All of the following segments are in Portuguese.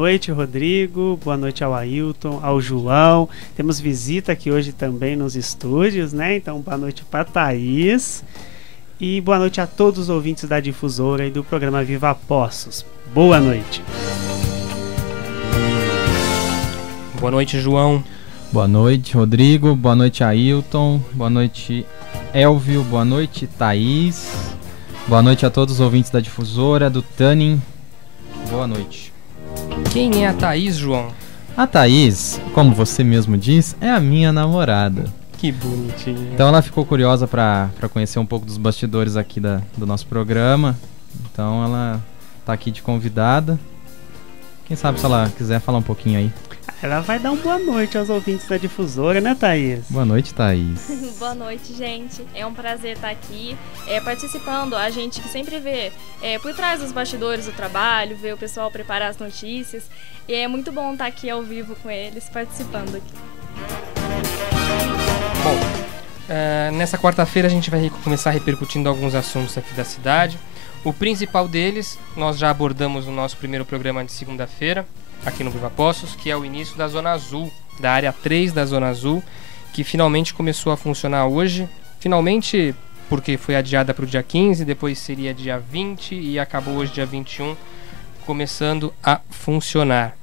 Boa noite, Rodrigo. Boa noite ao Ailton, ao João. Temos visita aqui hoje também nos estúdios, né? Então, boa noite para Thaís. E boa noite a todos os ouvintes da Difusora e do programa Viva Poços. Boa noite. Boa noite, João. Boa noite, Rodrigo. Boa noite, Ailton. Boa noite, Elvio. Boa noite, Thaís. Boa noite a todos os ouvintes da Difusora, do Tanin. Boa noite. Quem é a Thaís, João? A Thaís, como você mesmo diz, é a minha namorada. Que bonitinha. Então ela ficou curiosa para conhecer um pouco dos bastidores aqui do nosso programa. Então ela tá aqui de convidada. Quem sabe se ela quiser falar um pouquinho aí. Ela vai dar uma boa noite aos ouvintes da Difusora, né, Thaís? Boa noite, Thaís. Boa noite, gente. É um prazer estar aqui participando. A gente que sempre vê por trás dos bastidores do trabalho, vê o pessoal preparar as notícias. E é muito bom estar aqui ao vivo com eles, participando aqui. Bom, nessa quarta-feira a gente vai começar repercutindo alguns assuntos aqui da cidade. O principal deles, nós já abordamos no nosso primeiro programa de segunda-feira, aqui no Viva Poços, que é o início da Zona Azul, da área 3 da Zona Azul, que finalmente começou a funcionar hoje. Finalmente, porque foi adiada para o dia 15, depois seria dia 20 e acabou hoje dia 21, começando a funcionar.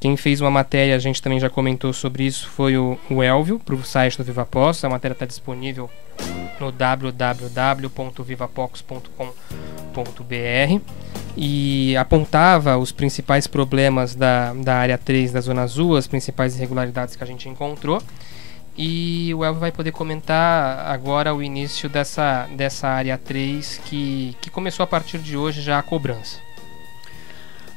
Quem fez uma matéria, a gente também já comentou sobre isso, foi o Elvio, para o site do Viva Poços. A matéria está disponível no www.vivapocos.com.br e apontava os principais problemas da área 3 da Zona Azul, as principais irregularidades que a gente encontrou. E o Elvio vai poder comentar agora o início dessa área 3 que começou a partir de hoje já a cobrança.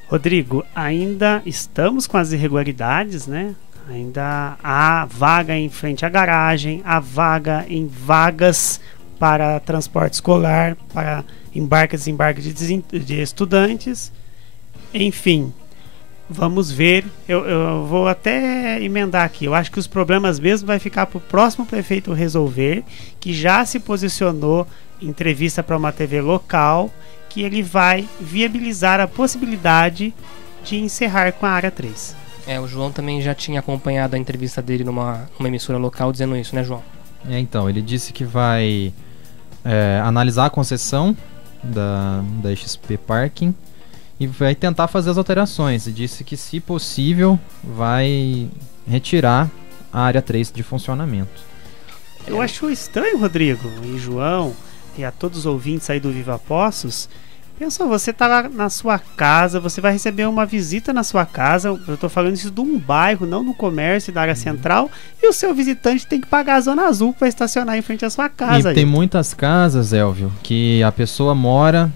Rodrigo, ainda estamos com as irregularidades, né? Ainda há vaga em frente à garagem, há vaga em vagas para transporte escolar, para embarques e desembarques de estudantes. Enfim, vamos ver. Eu vou até emendar aqui. Eu acho que os problemas mesmo vai ficar para o próximo prefeito resolver, que já se posicionou em entrevista para uma TV local, que ele vai viabilizar a possibilidade de encerrar com a área 3. O João também já tinha acompanhado a entrevista dele numa emissora local dizendo isso, né, João? Então, ele disse que vai analisar a concessão da XP Parking e vai tentar fazer as alterações. E disse que, se possível, vai retirar a área 3 de funcionamento. Eu acho estranho, Rodrigo e João, e a todos os ouvintes aí do Viva Poços. Pensa, você tá lá na sua casa, você vai receber uma visita na sua casa. Eu tô falando isso de um bairro, não no comércio da área central. E o seu visitante tem que pagar a Zona Azul para estacionar em frente à sua casa. E tem muitas casas, Elvio, que a pessoa mora,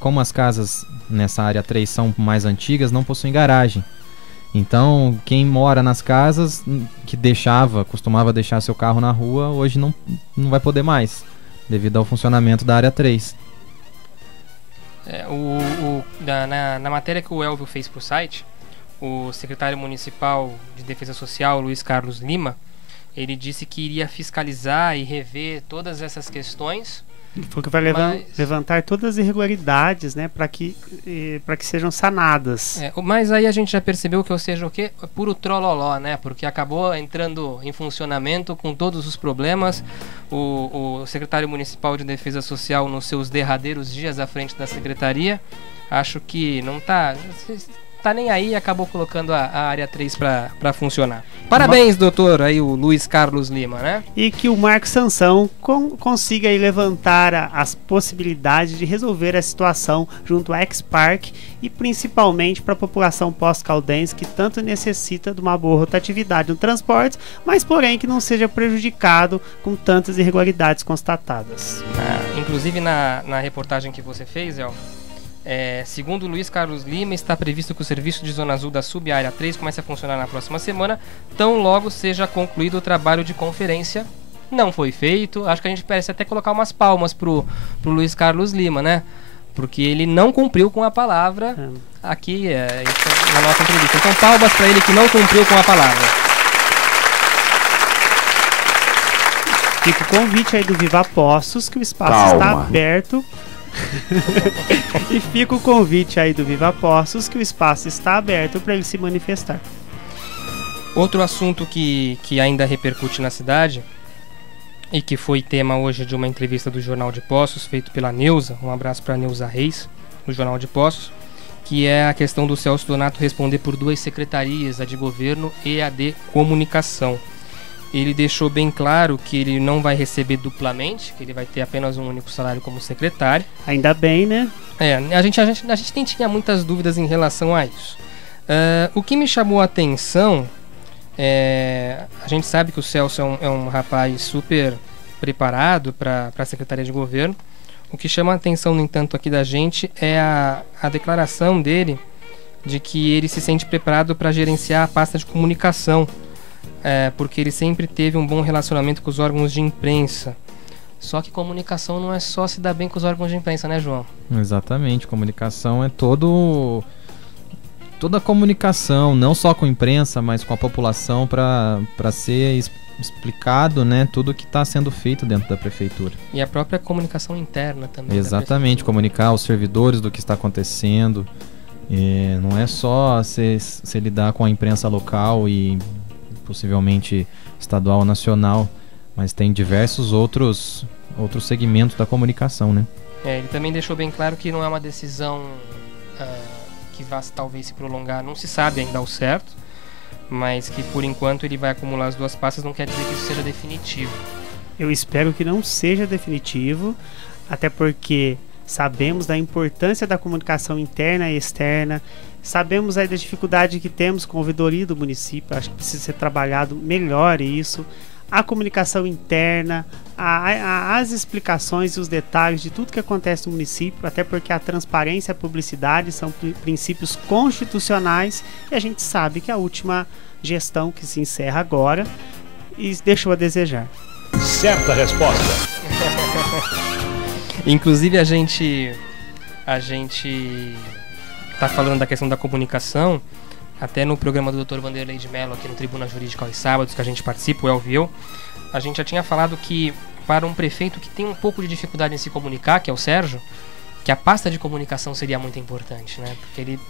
como as casas nessa área 3 são mais antigas, não possuem garagem. Então, quem mora nas casas que costumava deixar seu carro na rua, hoje não vai poder mais, devido ao funcionamento da área 3. Na matéria que o Elvio fez para o site, o secretário municipal de Defesa Social, Luiz Carlos Lima, ele disse que iria fiscalizar e rever todas essas questões. Ele falou que vai levantar todas as irregularidades, né, para que sejam sanadas. Mas aí a gente já percebeu que, ou seja, o quê? Puro trololó, né? Porque acabou entrando em funcionamento com todos os problemas. O secretário municipal de Defesa Social, nos seus derradeiros dias à frente da secretaria, acho que não tá nem aí, acabou colocando a área 3 para funcionar. Parabéns, doutor, aí o Luiz Carlos Lima, né? E que o Marcos Sansão consiga aí levantar as possibilidades de resolver a situação junto à X-Park e principalmente para a população pós-caldense, que tanto necessita de uma boa rotatividade no transporte, mas porém que não seja prejudicado com tantas irregularidades constatadas. Inclusive na reportagem que você fez, segundo Luiz Carlos Lima, está previsto que o serviço de Zona Azul da Sub-Área 3 comece a funcionar na próxima semana, tão logo seja concluído o trabalho de conferência. Não foi feito. Acho que a gente merece até colocar umas palmas pro Luiz Carlos Lima, né? Porque ele não cumpriu com a palavra aqui na nossa entrevista. Então, palmas para ele que não cumpriu com a palavra. Fica o convite aí do Viva Poços, que o espaço está aberto E fica o convite aí do Viva Poços, que o espaço está aberto para ele se manifestar. Outro assunto que ainda repercute na cidade e que foi tema hoje de uma entrevista do Jornal de Poços, feito pela Neuza, um abraço para a Neuza Reis, do Jornal de Poços, que é a questão do Celso Donato responder por 2 secretarias, a de governo e a de comunicação. Ele deixou bem claro que ele não vai receber duplamente, que ele vai ter apenas um único salário como secretário. Ainda bem, né? A gente nem tinha muitas dúvidas em relação a isso. O que me chamou a atenção, a gente sabe que o Celso é um rapaz super preparado para a Secretaria de Governo. O que chama a atenção, no entanto, aqui da gente é a declaração dele de que ele se sente preparado para gerenciar a pasta de comunicação, porque ele sempre teve um bom relacionamento com os órgãos de imprensa. Só que comunicação não é só se dar bem com os órgãos de imprensa, né, João? Exatamente, comunicação é toda a comunicação, não só com a imprensa, mas com a população, para ser explicado, né, tudo que está sendo feito dentro da prefeitura. E a própria comunicação interna também. Exatamente, comunicar aos servidores do que está acontecendo. Não é só se lidar com a imprensa local e possivelmente estadual ou nacional, mas tem diversos outros segmentos da comunicação, né? Ele também deixou bem claro que não é uma decisão que vá talvez se prolongar, não se sabe ainda ao certo, mas que por enquanto ele vai acumular as 2 pastas, não quer dizer que isso seja definitivo. Eu espero que não seja definitivo, até porque sabemos da importância da comunicação interna e externa, sabemos aí da dificuldade que temos com a ouvidoria do município, acho que precisa ser trabalhado melhor isso. A comunicação interna, as explicações e os detalhes de tudo que acontece no município, até porque a transparência e a publicidade são princípios constitucionais e a gente sabe que a última gestão que se encerra agora deixou a desejar. Certa resposta. Inclusive a gente tá falando da questão da comunicação. Até no programa do Dr. Vanderlei de Mello, aqui no Tribuna Jurídica aos sábados, que a gente participa, o Elvio, a gente já tinha falado que para um prefeito que tem um pouco de dificuldade em se comunicar, que é o Sérgio, que a pasta de comunicação seria muito importante, né? Porque ele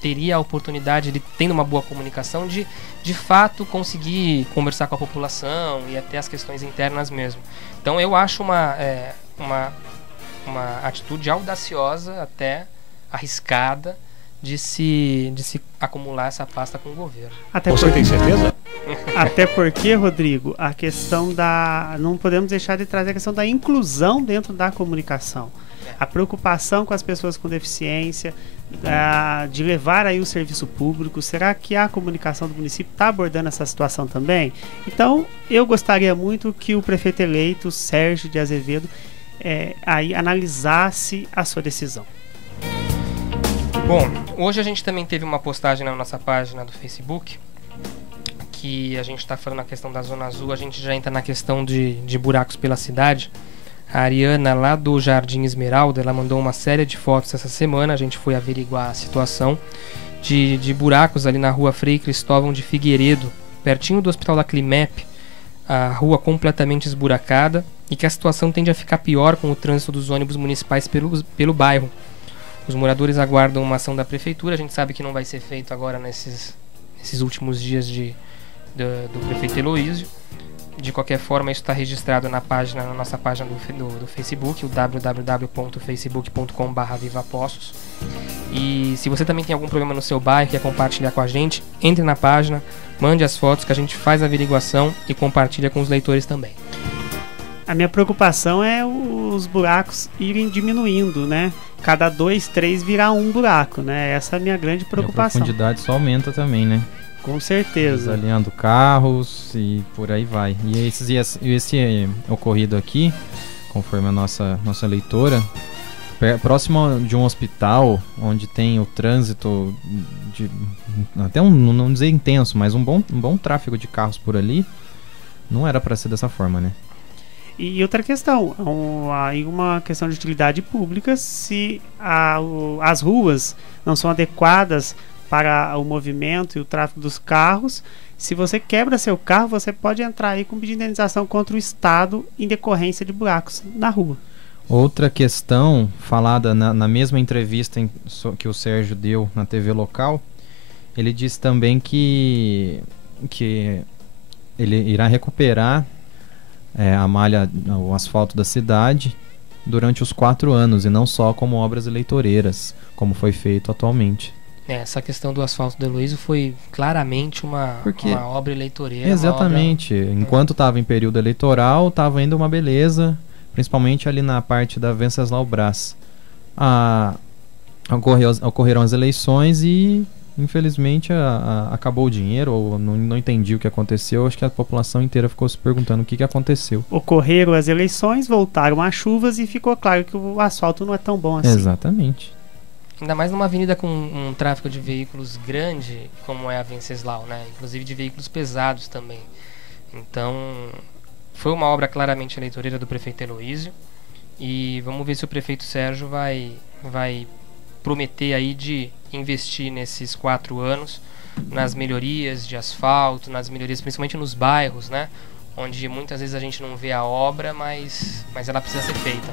teria a oportunidade, ele tendo uma boa comunicação, de fato conseguir conversar com a população e até as questões internas mesmo. Então eu acho uma atitude audaciosa, até arriscada, de se acumular essa pasta com o governo. Você tem certeza? Até porque, Rodrigo, a questão não podemos deixar de trazer a questão da inclusão dentro da comunicação. A preocupação com as pessoas com deficiência, de levar aí o serviço público. Será que a comunicação do município está abordando essa situação também? Então, eu gostaria muito que o prefeito eleito, Sérgio de Azevedo, aí analisasse a sua decisão. Bom, hoje a gente também teve uma postagem na nossa página do Facebook, que a gente está falando na questão da Zona Azul, a gente já entra na questão de buracos pela cidade. A Ariana, lá do Jardim Esmeralda, ela mandou uma série de fotos essa semana, a gente foi averiguar a situação de buracos ali na rua Frei Cristóvão de Figueiredo, pertinho do Hospital da Climep, a rua completamente esburacada, e que a situação tende a ficar pior com o trânsito dos ônibus municipais pelo bairro. Os moradores aguardam uma ação da prefeitura. A gente sabe que não vai ser feito agora nesses últimos dias do prefeito Heloísio. De qualquer forma, isso está registrado na nossa página do Facebook, o www.facebook.com/vivapoços. E se você também tem algum problema no seu bairro e quer compartilhar com a gente, entre na página, mande as fotos que a gente faz a averiguação e compartilha com os leitores também. A minha preocupação é os buracos irem diminuindo, né? Cada 2, 3 virar um buraco, né? Essa é a minha grande preocupação. E a profundidade só aumenta também, né? Com certeza. Desalinhando carros e por aí vai. E esse ocorrido aqui, conforme a nossa leitora, próximo de um hospital onde tem o trânsito até não dizer intenso, mas um bom tráfego de carros por ali, não era para ser dessa forma, né? E outra questão, aí uma questão de utilidade pública, se as ruas não são adequadas para o movimento e o tráfego dos carros, se você quebra seu carro, você pode entrar aí com pedido de indenização contra o Estado em decorrência de buracos na rua. Outra questão falada na mesma entrevista que o Sérgio deu na TV local, ele disse também que ele irá recuperar a malha, o asfalto da cidade durante os 4 anos e não só como obras eleitoreiras, como foi feito atualmente. Essa questão do asfalto do Heloísio foi claramente uma obra eleitoreira. Exatamente. Enquanto estava em período eleitoral, estava ainda uma beleza, principalmente ali na parte da Venceslau Braz. Ocorreram as eleições e, infelizmente, acabou o dinheiro, ou não entendi o que aconteceu. Acho que a população inteira ficou se perguntando o que aconteceu. Ocorreram as eleições, voltaram as chuvas e ficou claro que o asfalto não é tão bom assim. Exatamente. Ainda mais numa avenida com um tráfego de veículos grande, como é a Venceslau, né? Inclusive de veículos pesados também. Então, foi uma obra claramente eleitoreira do prefeito Heloísio. E vamos ver se o prefeito Sérgio vai prometer aí de investir nesses 4 anos nas melhorias de asfalto, nas melhorias principalmente nos bairros, né? Onde muitas vezes a gente não vê a obra, mas ela precisa ser feita.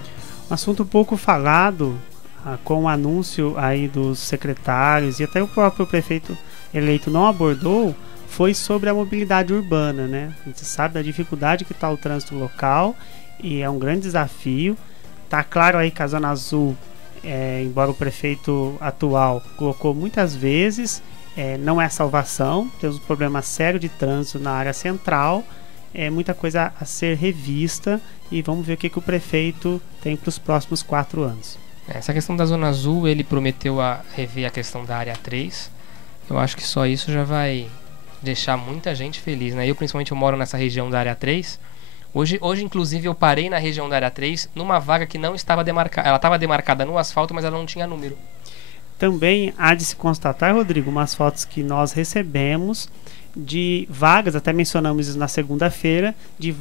Um assunto pouco falado, com o anúncio aí dos secretários e até o próprio prefeito eleito não abordou, foi sobre a mobilidade urbana, né? A gente sabe da dificuldade que está o trânsito local e é um grande desafio. Tá claro aí que a Zona Azul, embora o prefeito atual colocou muitas vezes, não é salvação. Temos um problema sério de trânsito na área central, muita coisa a ser revista e vamos ver o que o prefeito tem para os próximos 4 anos. Essa questão da Zona Azul, ele prometeu rever a questão da área 3. Eu acho que só isso já vai deixar muita gente feliz, né? Eu moro nessa região da área 3. Hoje, inclusive, eu parei na região da área 3 numa vaga que não estava demarcada. Ela estava demarcada no asfalto, mas ela não tinha número. Também há de se constatar, Rodrigo, umas fotos que nós recebemos de vagas, até mencionamos isso na segunda-feira, de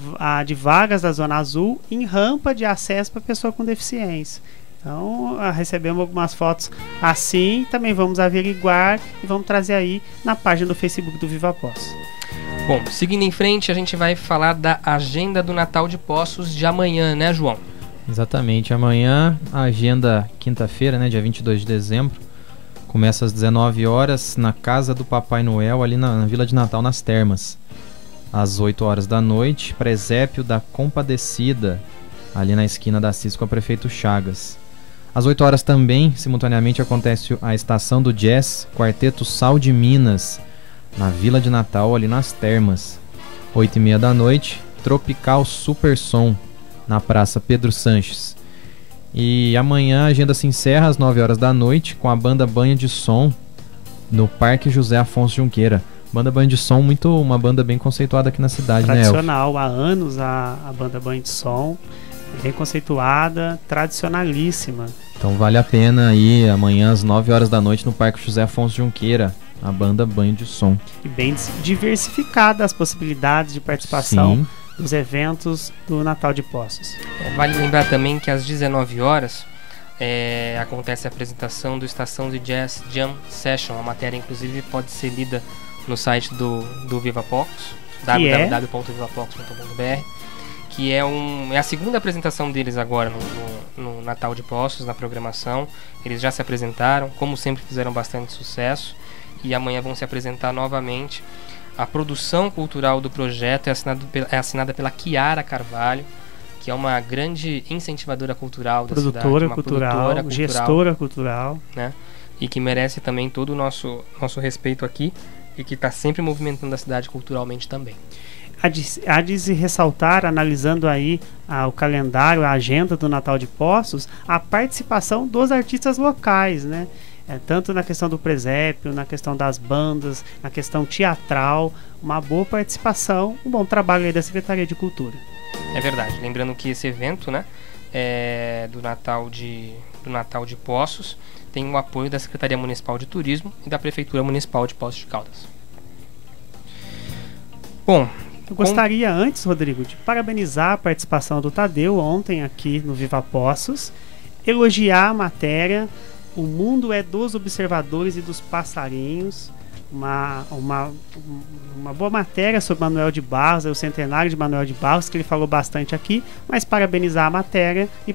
vagas da Zona Azul em rampa de acesso para pessoa com deficiência. Então, recebemos algumas fotos assim, também vamos averiguar e vamos trazer aí na página do Facebook do Viva Poços. Bom, seguindo em frente, a gente vai falar da agenda do Natal de Poços de amanhã, né, João? Exatamente, amanhã, a agenda quinta-feira, né, dia 22 de dezembro, começa às 19 horas na Casa do Papai Noel, ali na Vila de Natal, nas Termas. Às 8 horas da noite, presépio da Compadecida, ali na esquina da Assis com a Prefeito Chagas. Às 8 horas também, simultaneamente, acontece a estação do Jazz Quarteto Sal de Minas, na Vila de Natal, ali nas Termas. 8h30 da noite, Tropical Super Som, na Praça Pedro Sanches. E amanhã a agenda se encerra às 9 horas da noite com a banda Banho de Som, no Parque José Afonso Junqueira. Banda Banho de Som, uma banda bem conceituada aqui na cidade, tradicional, né, Elf? Há anos a banda Banho de Som, bem conceituada, tradicionalíssima. Então vale a pena ir amanhã às 9 horas da noite no Parque José Afonso Junqueira, a banda Banho de Som. E bem diversificada as possibilidades de participação dos eventos do Natal de Poços. Vale lembrar também que às 19 horas acontece a apresentação do Estação de Jazz Jam Session. A matéria, inclusive, pode ser lida no site do Viva Poços, www.vivapocos.br, que é a segunda apresentação deles agora no Natal de Poços, na programação. Eles já se apresentaram, como sempre fizeram bastante sucesso, e amanhã vão se apresentar novamente. A produção cultural do projeto é assinada pela Kiara Carvalho, que é uma grande incentivadora cultural da cidade, uma produtora cultural, gestora cultural, né? E que merece também todo o nosso respeito aqui e que está sempre movimentando a cidade culturalmente também. Há de se ressaltar, analisando aí o calendário, a agenda do Natal de Poços, a participação dos artistas locais, né? Tanto na questão do presépio, na questão das bandas, na questão teatral, uma boa participação, um bom trabalho aí da Secretaria de Cultura. É verdade, lembrando que esse evento, né, do Natal de Poços, tem o apoio da Secretaria Municipal de Turismo e da Prefeitura Municipal de Poços de Caldas. Bom, eu gostaria antes, Rodrigo, de parabenizar a participação do Tadeu ontem aqui no Viva Poços, elogiar a matéria "O mundo é dos observadores e dos passarinhos", uma boa matéria sobre Manuel de Barros, o centenário de Manuel de Barros, que ele falou bastante aqui, mas parabenizar a matéria e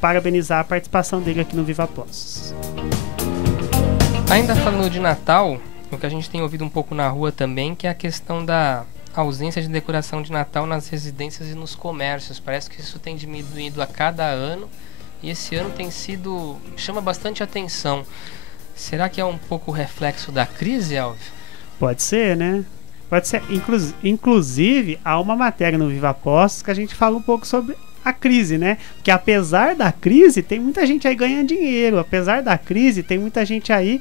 parabenizar a participação dele aqui no Viva Poços. Ainda falando de Natal, o que a gente tem ouvido um pouco na rua também, que é a questão da ausência de decoração de Natal nas residências e nos comércios. Parece que isso tem diminuído a cada ano e esse ano chama bastante atenção. Será que é um pouco reflexo da crise, Elvio? Pode ser, né? Pode ser. Inclusive, há uma matéria no Viva Poços que a gente fala um pouco sobre a crise, né? Porque apesar da crise, tem muita gente aí ganhando dinheiro. Apesar da crise, tem muita gente aí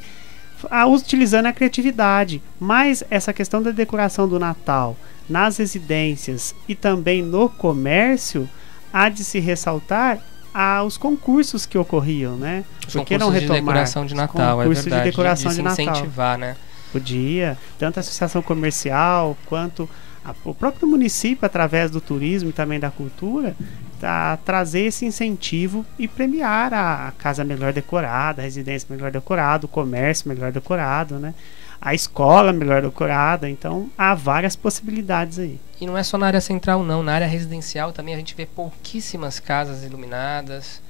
utilizando a criatividade. Mas essa questão da decoração do Natal nas residências e também no comércio, há de se ressaltar os concursos que ocorriam, né? Por que não retomar de decoração de Natal, concurso de decoração de Natal? Incentivar, né? Podia, tanto a associação comercial quanto o próprio município, através do turismo e também da cultura, trazer esse incentivo e premiar a casa melhor decorada, a residência melhor decorada, o comércio melhor decorado, né? A escola melhor decorada. Então há várias possibilidades aí. E não é só na área central não, na área residencial também a gente vê pouquíssimas casas iluminadas.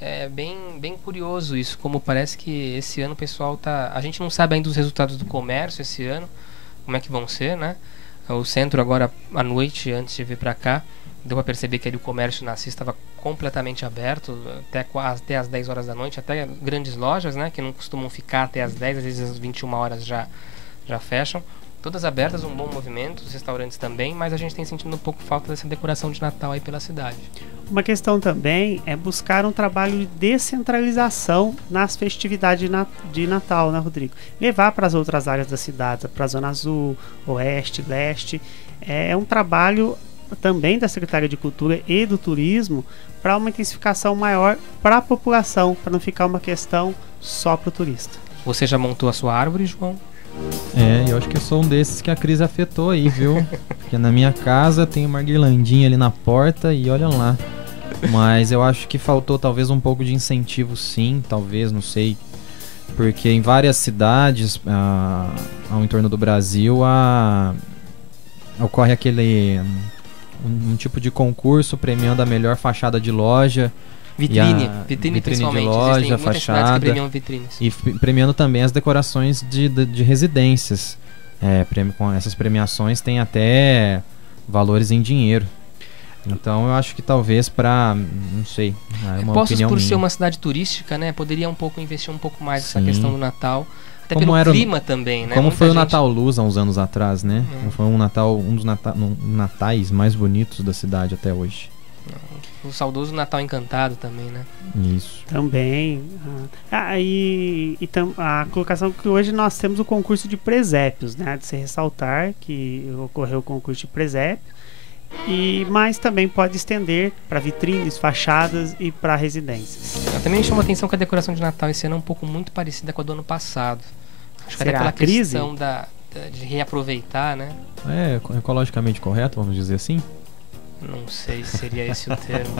É bem curioso isso, como parece que esse ano o pessoal a gente não sabe ainda os resultados do comércio esse ano, como é que vão ser, né? O centro agora à noite, antes de vir para cá, deu para perceber que ali o comércio na Assis estava completamente aberto até as 10 horas da noite, até grandes lojas, né, que não costumam ficar até as 10, às vezes às 21 horas já fecham. Todas abertas, um bom movimento, os restaurantes também, mas a gente tem sentido um pouco falta dessa decoração de Natal aí pela cidade. Uma questão também é buscar um trabalho de descentralização nas festividades de Natal, né, Rodrigo? Levar para as outras áreas da cidade, para a Zona Azul, Oeste, Leste. É um trabalho também da Secretaria de Cultura e do Turismo para uma intensificação maior para a população, para não ficar uma questão só para o turista. Você já montou a sua árvore, João? Eu acho que eu sou um desses que a crise afetou aí, viu? Porque na minha casa tem uma guirlandinha ali na porta e olha lá. Mas eu acho que faltou talvez um pouco de incentivo, sim, talvez, não sei. Porque em várias cidades ao entorno do Brasil ocorre um tipo de concurso premiando a melhor fachada de loja. Vitrine de loja, fachada, que premiam vitrines. E premiando também as decorações de residências. Com essas premiações tem até valores em dinheiro. Então eu acho que talvez não sei, uma Poços, opinião por minha. ser uma cidade turística, né, poderia investir um pouco mais nessa Sim. questão do Natal. Até Como pelo era clima também, né? Como Muita foi o gente... Natal Luz há uns anos atrás, né? Foi um dos natais mais bonitos da cidade até hoje. O saudoso Natal Encantado também, né? Isso. Também. A colocação que hoje nós temos o concurso de presépios, né? De se ressaltar que ocorreu o concurso de presépio. Mas também pode estender para vitrines, fachadas e para residências. Também me chamou a atenção que a decoração de Natal esse ano é um pouco muito parecida com a do ano passado. Acho que Será até pela a crise? questão de reaproveitar, né? Ecologicamente correto, vamos dizer assim? Não sei se seria esse o termo.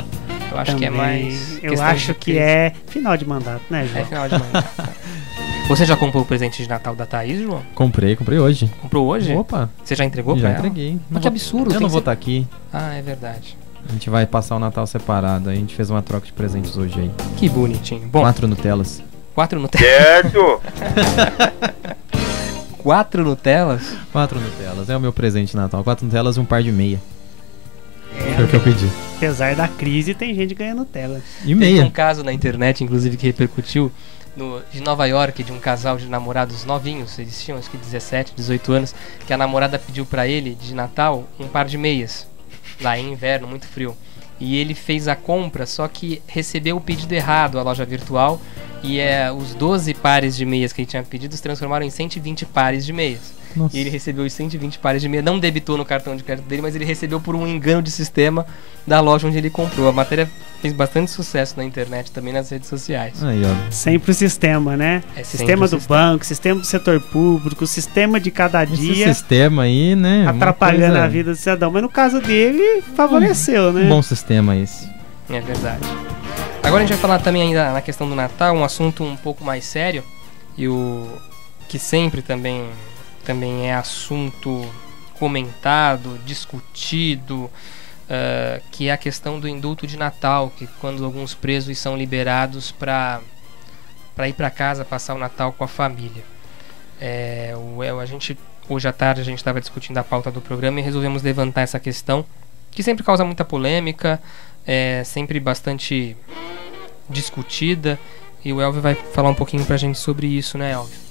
Eu acho Também, que é mais... Eu acho que é final de mandato, né, João? É final de mandato. Você já comprou o presente de Natal da Thaís, João? Comprei hoje. Comprou hoje? Opa! Você já entregou Já pra ela? entreguei. Mas que absurdo. Eu não vou estar aqui. Ah, é verdade. A gente vai passar o Natal separado. A gente fez uma troca de presentes hoje aí. Que bonitinho. Bom, 4 Nutellas. 4 Nutellas. Certo! 4 Nutellas? 4 Nutellas. É o meu presente de Natal. 4 Nutellas e um par de meia. Foi o que eu pedi. Apesar da crise, tem gente ganhando tela. E Teve meia. um caso na internet, inclusive, que repercutiu de Nova York, de um casal de namorados novinhos, eles tinham acho que 17, 18 anos, que a namorada pediu pra ele, de Natal, um par de meias. Lá em inverno, muito frio. E ele fez a compra, só que recebeu o pedido errado, a loja virtual, e os 12 pares de meias que ele tinha pedido se transformaram em 120 pares de meias. Nossa. E ele recebeu os 120 pares de meia, não debitou no cartão de crédito dele, mas ele recebeu por um engano de sistema da loja onde ele comprou. A matéria fez bastante sucesso na internet, também nas redes sociais. Aí, ó. Sempre o sistema, né? Sistema do banco, sistema do setor público, sistema de cada Esse dia sistema aí, né? atrapalhando a vida do cidadão. Mas no caso dele, favoreceu, né? Um bom sistema esse. É verdade. Agora a gente vai falar também ainda na questão do Natal, um assunto um pouco mais sério, e que sempre também também é assunto comentado, discutido, que é a questão do indulto de Natal, que quando alguns presos são liberados para ir para casa passar o Natal com a família. Hoje à tarde a gente estava discutindo a pauta do programa e resolvemos levantar essa questão, que sempre causa muita polêmica, é sempre bastante discutida, e o Elvio vai falar um pouquinho pra gente sobre isso, né, Elvio?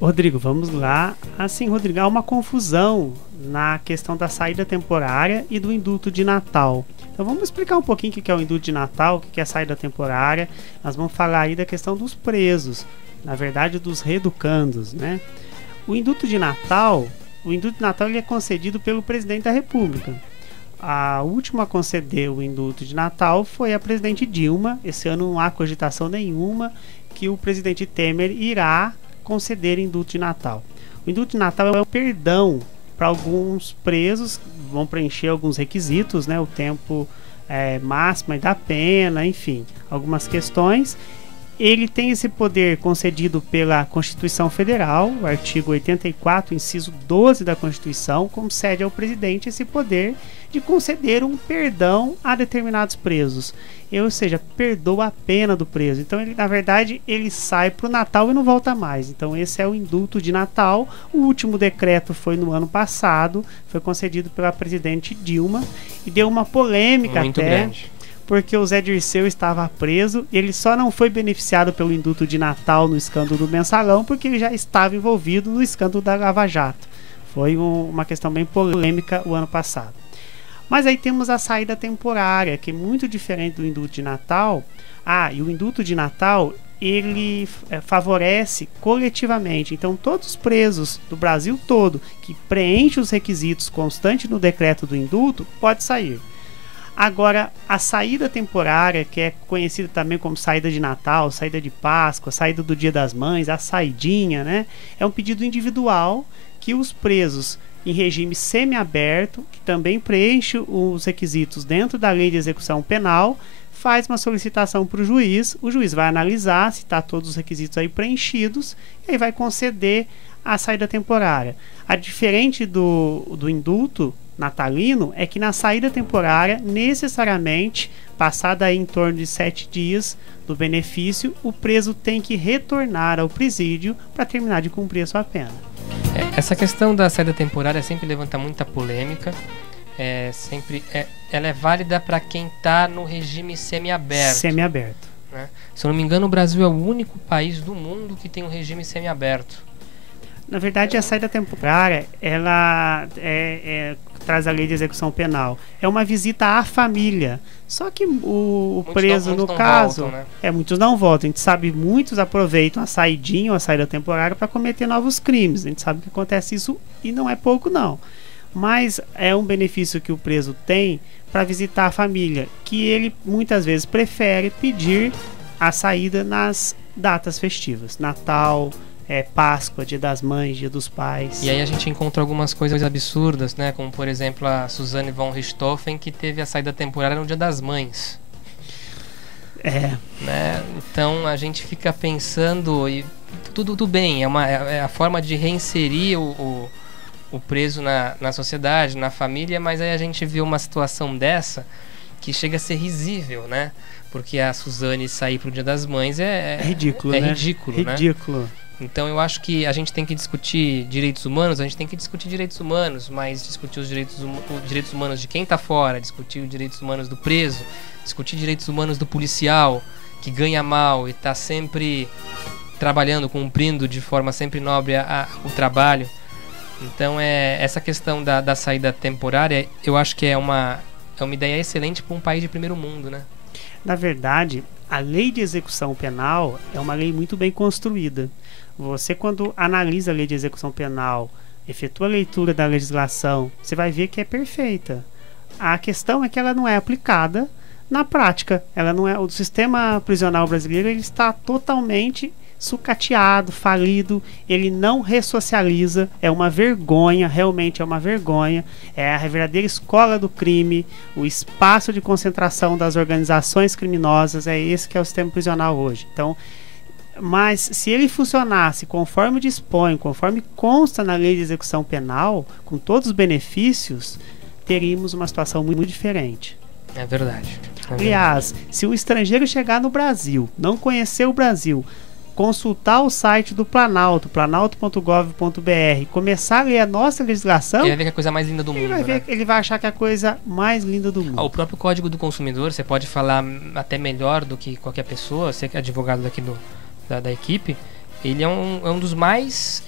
Rodrigo, vamos lá. Assim, Rodrigo, há uma confusão na questão da saída temporária e do indulto de Natal. Então vamos explicar um pouquinho o que é o indulto de Natal, o que é a saída temporária. Nós vamos falar aí da questão dos presos, na verdade dos reeducandos, né? O indulto de Natal ele é concedido pelo presidente da República. A última a conceder o indulto de Natal foi a presidente Dilma. Esse ano não há cogitação nenhuma que o presidente Temer irá conceder indulto de Natal. O indulto de Natal é um perdão para alguns presos, vão preencher alguns requisitos, né? O tempo máximo da pena, enfim, algumas questões. Ele tem esse poder concedido pela Constituição Federal, o artigo 84, inciso 12 da Constituição, concede ao presidente esse poder de conceder um perdão a determinados presos. Ou seja, perdoa a pena do preso. Então, na verdade, ele sai para o Natal e não volta mais. Então, esse é o indulto de Natal. O último decreto foi no ano passado, foi concedido pela presidente Dilma e deu uma polêmica muito grande. Porque o Zé Dirceu estava preso, ele só não foi beneficiado pelo indulto de Natal no escândalo do Mensalão, porque ele já estava envolvido no escândalo da Lava Jato. Foi uma questão bem polêmica o ano passado. Mas aí temos a saída temporária, que é muito diferente do indulto de Natal. E o indulto de Natal, ele favorece coletivamente. Então, todos os presos do Brasil todo que preenchem os requisitos constantes no decreto do indulto, pode sair. Agora, a saída temporária, que é conhecida também como saída de Natal, saída de Páscoa, saída do Dia das Mães, a saidinha, né? É um pedido individual que os presos em regime semiaberto, que também preenche os requisitos dentro da lei de execução penal, faz uma solicitação para o juiz vai analisar se está todos os requisitos aí preenchidos e aí vai conceder a saída temporária. A diferente do indulto natalino é que na saída temporária, necessariamente, passada aí em torno de 7 dias do benefício, o preso tem que retornar ao presídio para terminar de cumprir a sua pena. Essa questão da saída temporária sempre levanta muita polêmica. Ela é válida para quem está no regime semiaberto. Semiaberto. Né? Se eu não me engano, o Brasil é o único país do mundo que tem um regime semiaberto. Na verdade, a saída temporária, ela traz a lei de execução penal. É uma visita à família. Só que o preso, no caso... Voltam, né? Muitos não voltam. A gente sabe, muitos aproveitam a saidinha ou a saída temporária para cometer novos crimes. A gente sabe que acontece isso e não é pouco, não. Mas é um benefício que o preso tem para visitar a família, que ele muitas vezes prefere pedir a saída nas datas festivas. Natal... Páscoa, Dia das Mães, Dia dos Pais. E aí a gente encontra algumas coisas absurdas, né? Como, por exemplo, a Suzane von Richthofen, que teve a saída temporária no Dia das Mães. Né? Então a gente fica pensando, e tudo bem, é a forma de reinserir o preso na sociedade, na família, mas aí a gente vê uma situação dessa que chega a ser risível, né? Porque a Suzane sair pro Dia das Mães é ridículo, né? Ridículo. Né? Então eu acho que a gente tem que discutir direitos humanos, mas discutir os direitos humanos de quem está fora, discutir os direitos humanos do preso, discutir direitos humanos do policial que ganha mal e está sempre trabalhando, cumprindo de forma sempre nobre o trabalho. Então essa questão da saída temporária, eu acho que é uma ideia excelente para um país de primeiro mundo, né? Na verdade, a lei de execução penal é uma lei muito bem construída. Você, quando analisa a lei de execução penal, efetua a leitura da legislação, você vai ver que é perfeita. A questão é que ela não é aplicada na prática. O sistema prisional brasileiro ele está totalmente sucateado, falido, ele não ressocializa, é uma vergonha, realmente é uma vergonha, é a verdadeira escola do crime, o espaço de concentração das organizações criminosas, é esse que é o sistema prisional hoje. Então, Mas se ele funcionasse conforme dispõe, conforme consta na lei de execução penal, com todos os benefícios, teríamos uma situação muito diferente. É verdade. Aliás, se um estrangeiro chegar no Brasil, não conhecer o Brasil, consultar o site do Planalto, planalto.gov.br, começar a ler a nossa legislação, Ele vai ver que é a coisa mais linda do mundo, né? ele vai achar que é a coisa mais linda do mundo. O próprio Código do Consumidor, você pode falar até melhor do que qualquer pessoa, você que é advogado daqui da equipe, ele é um dos mais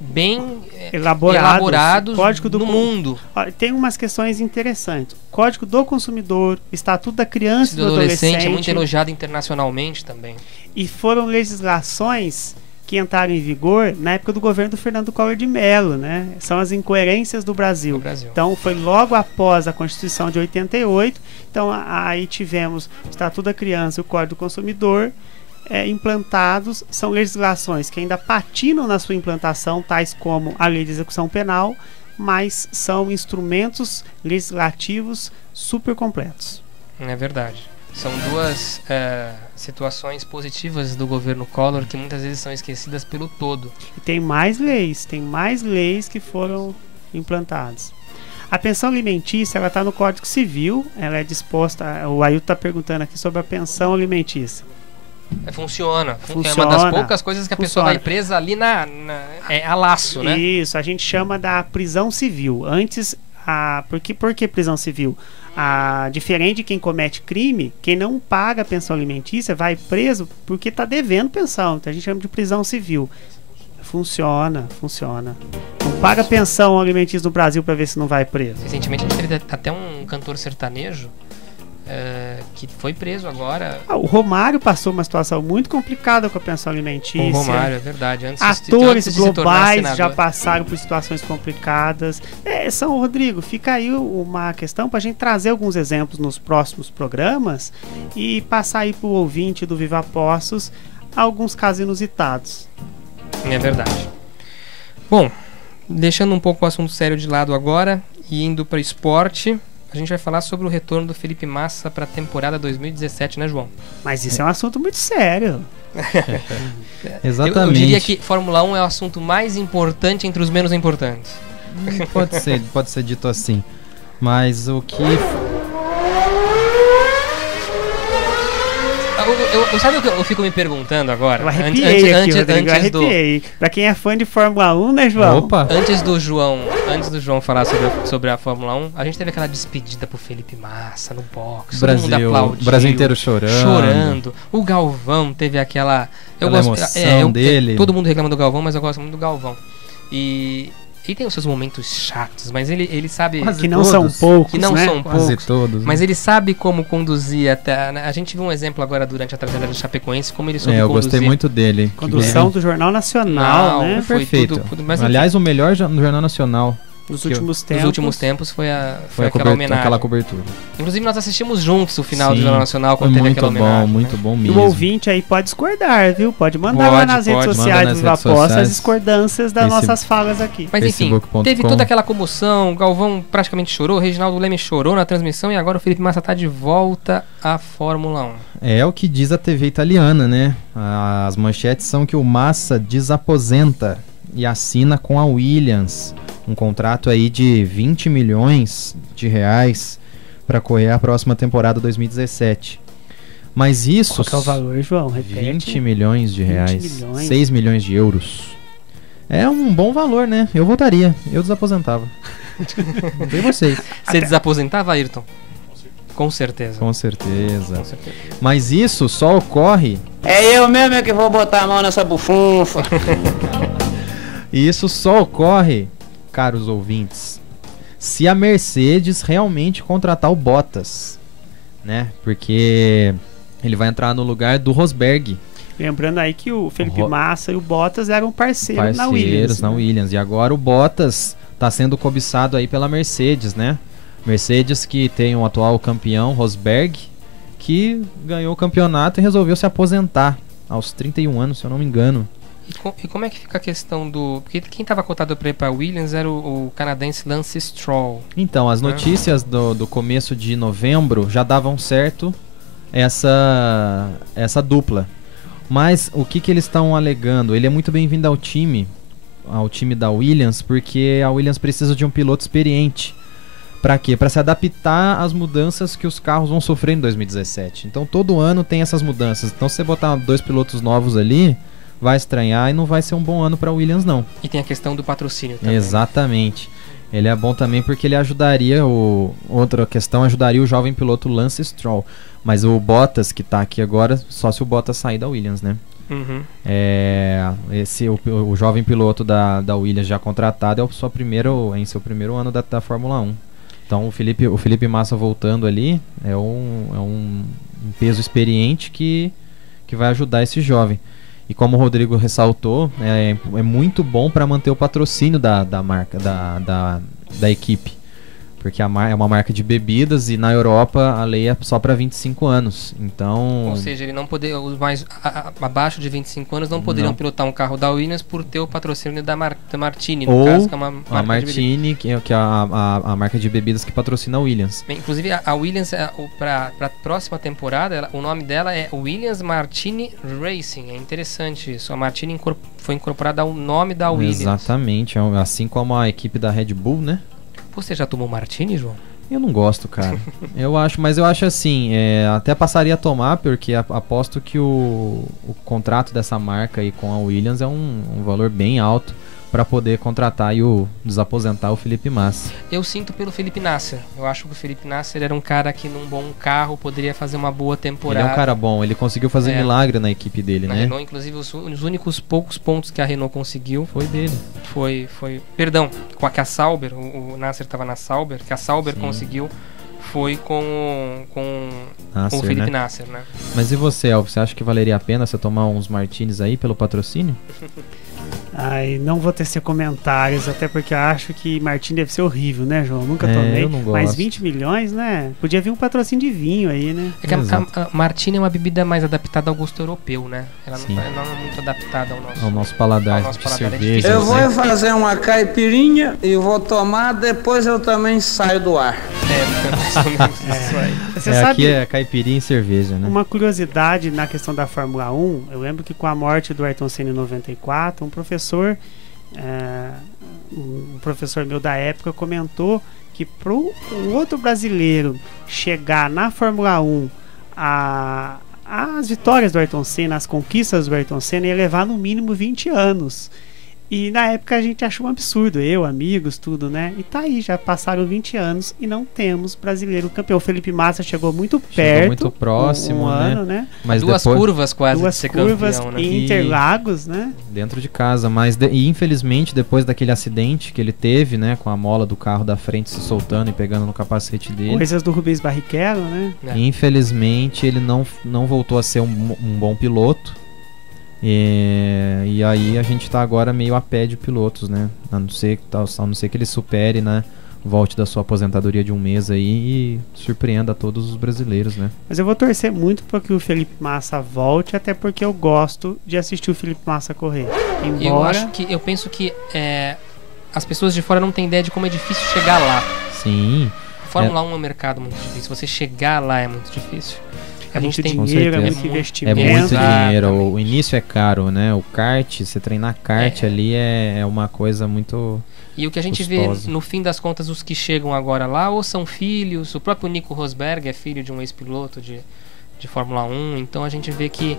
bem elaborados Código do mundo. Tem umas questões interessantes. Código do Consumidor, Estatuto da Criança e do Adolescente. É muito elogiado internacionalmente também. E foram legislações que entraram em vigor na época do governo do Fernando Collor de Mello, né? São as incoerências do Brasil. Então foi logo após a Constituição de 88. Então aí tivemos o Estatuto da Criança e o Código do Consumidor implantados. São legislações que ainda patinam na sua implantação, tais como a Lei de Execução Penal, mas são instrumentos legislativos super completos. É verdade. São duas situações positivas do governo Collor que muitas vezes são esquecidas pelo todo. E tem mais leis que foram implantadas. A pensão alimentícia, ela está no Código Civil, ela é disposta, o Ailton está perguntando aqui sobre a pensão alimentícia. Funciona. É uma das poucas coisas que a pessoa vai presa ali a laço, né? Isso, a gente chama da prisão civil. Antes, por que prisão civil? Diferente de quem comete crime, quem não paga a pensão alimentícia vai preso porque está devendo pensão. Então a gente chama de prisão civil. Funciona. Não paga pensão alimentícia no Brasil para ver se não vai preso. Recentemente a gente teve até um cantor sertanejo que foi preso agora. O Romário passou uma situação muito complicada com a pensão alimentícia. O Romário, é verdade. Atores globais já passaram por situações complicadas. São Rodrigo, fica aí uma questão para a gente trazer alguns exemplos nos próximos programas e passar aí para o ouvinte do Viva Postos alguns casos inusitados. É verdade. Bom, deixando um pouco o assunto sério de lado agora e indo para esporte, a gente vai falar sobre o retorno do Felipe Massa para a temporada 2017, né, João? Mas isso é um assunto muito sério. Exatamente. Eu diria que Fórmula 1 é o assunto mais importante entre os menos importantes. Pode ser dito assim. Mas o que... Sabe o que eu fico me perguntando agora? Eu arrepiei. Pra quem é fã de Fórmula 1, né, João? Opa! Antes do João falar sobre a Fórmula 1, a gente teve aquela despedida pro Felipe Massa no box. Todo mundo aplaudiu. O Brasil inteiro chorando. O Galvão teve aquela emoção dele. Todo mundo reclama do Galvão, mas eu gosto muito do Galvão. E tem os seus momentos chatos, mas ele sabe... Que não são poucos, Quase todos. Mas ele sabe como conduzir até... A gente viu um exemplo agora durante a trajetória de Chapecoense, como ele soube conduzir. Eu gostei muito dele. Condução do Jornal Nacional, né? Foi perfeito. Aliás, o melhor no Jornal Nacional. Nos últimos tempos foi aquela homenagem. Aquela cobertura. Inclusive nós assistimos juntos o final do Jornal Nacional quando teve aquela homenagem. Muito bom mesmo. E o ouvinte aí pode discordar, viu? Pode mandar lá nas redes sociais do Viva Postos as discordâncias das nossas falas aqui. Mas enfim, teve toda aquela comoção, o Galvão praticamente chorou, o Reginaldo Leme chorou na transmissão e agora o Felipe Massa tá de volta à Fórmula 1. É o que diz a TV italiana, né? As manchetes são que o Massa desaposenta e assina com a Williams um contrato aí de 20 milhões de reais para correr a próxima temporada 2017. Mas isso... Qual que é o valor, João? Repete. 20 milhões de reais. 6 milhões de euros. É um bom valor, né? Eu votaria. Eu desaposentava. Não tem vocês. Você desaposentava, Ayrton? Com certeza. Com certeza. Mas isso só ocorre... É eu mesmo que vou botar a mão nessa bufunfa. E isso só ocorre, caros ouvintes, se a Mercedes realmente contratar o Bottas, né? Porque ele vai entrar no lugar do Rosberg. Lembrando aí que o Felipe Massa e o Bottas eram parceiros na Williams. Na Williams. E agora o Bottas está sendo cobiçado aí pela Mercedes, né? Mercedes que tem o atual campeão, Rosberg, que ganhou o campeonato e resolveu se aposentar aos 31 anos, se eu não me engano. E como é que fica a questão do... Porque quem estava cotado para ir para Williams era o canadense Lance Stroll. Então, as notícias do começo de novembro já davam certo essa dupla. Mas o que eles estão alegando? Ele é muito bem-vindo ao time da Williams, porque a Williams precisa de um piloto experiente. Para quê? Para se adaptar às mudanças que os carros vão sofrer em 2017. Então todo ano tem essas mudanças. Então se você botar 2 pilotos novos ali, vai estranhar e não vai ser um bom ano para a Williams, não. E tem a questão do patrocínio também. Exatamente. Ele é bom também porque ele ajudaria outra questão, ajudaria o jovem piloto Lance Stroll. Mas o Bottas, que tá aqui agora, só se o Bottas sair da Williams, né? Uhum. O jovem piloto da Williams já contratado é em seu primeiro ano da Fórmula 1. Então o Felipe Massa voltando ali é um peso experiente que vai ajudar esse jovem. E como o Rodrigo ressaltou, é muito bom para manter o patrocínio da marca, da equipe. Porque é uma marca de bebidas e na Europa a lei é só para 25 anos. Então, ou seja, ele não poder, os mais abaixo de 25 anos não poderiam pilotar um carro da Williams por ter o patrocínio da Martini, no caso, que é uma marca a Martini, que é a marca de bebidas que patrocina a Williams. Bem, inclusive a Williams, para a próxima temporada, o nome dela é Williams Martini Racing. É interessante isso. A Martini foi incorporada ao nome da Williams. Exatamente, assim como a equipe da Red Bull, né? Você já tomou Martini, João? Eu não gosto, cara. eu acho assim, até passaria a tomar, porque aposto que o contrato dessa marca aí com a Williams é um valor bem alto para poder contratar e desaposentar o Felipe Massa. Eu sinto pelo Felipe Nasser. Eu acho que o Felipe Nasser era um cara que num bom carro poderia fazer uma boa temporada. Ele é um cara bom, ele conseguiu fazer milagre na equipe dele, na né? Renault, inclusive, os únicos poucos pontos que a Renault conseguiu foi dele. Perdão, com a Sauber, o Nasser estava na Sauber, que a Sauber conseguiu, foi com o Felipe, né? Nasser, né? Mas e você, Elvis? Você acha que valeria a pena você tomar uns Martinis aí pelo patrocínio? Ai, não vou tecer comentários, até porque eu acho que Martini deve ser horrível, né, João? Nunca tomei. Eu não gosto. Mas 20 milhões, né? Podia vir um patrocínio de vinho aí, né? É que a Martini é uma bebida mais adaptada ao gosto europeu, né? Ela não é muito adaptada ao nosso paladar de cerveja. Eu vou fazer uma caipirinha e vou tomar, depois eu também saio do ar. Mais ou menos isso aí. Você sabe, aqui é caipirinha e cerveja, né? Uma curiosidade na questão da Fórmula 1, eu lembro que com a morte do Ayrton Senna em 94, um professor meu da época comentou que para o outro brasileiro chegar na Fórmula 1 as vitórias do Ayrton Senna, as conquistas do Ayrton Senna ia levar no mínimo 20 anos. E na época a gente achou um absurdo, amigos, tudo, né? E tá aí, já passaram 20 anos e não temos brasileiro campeão. O Felipe Massa chegou muito perto. Muito próximo, ano, né? Mas duas curvas quase de ser curvas campeão, né? Em Interlagos, né? Dentro de casa, e infelizmente depois daquele acidente que ele teve, né? Com a mola do carro da frente se soltando e pegando no capacete dele. Coisas do Rubens Barrichello, né? Infelizmente ele não voltou a ser um bom piloto. E aí a gente tá agora meio a pé de pilotos, né? A não ser que ele supere, né? Volte da sua aposentadoria de um mês aí e surpreenda a todos os brasileiros, né? Mas eu vou torcer muito para que o Felipe Massa volte, até porque eu gosto de assistir o Felipe Massa correr. Eu penso que as pessoas de fora não têm ideia de como é difícil chegar lá. Sim. Fórmula 1 é um mercado muito difícil. Você chegar lá é muito difícil. A gente tem dinheiro, é muito investimento. É muito dinheiro. O início é caro, né? O kart, você treinar kart ali é uma coisa muito. E o que a gente custosa. vê, no fim das contas, os que chegam agora lá, ou são filhos, o próprio Nico Rosberg é filho de um ex-piloto de Fórmula 1, então a gente vê que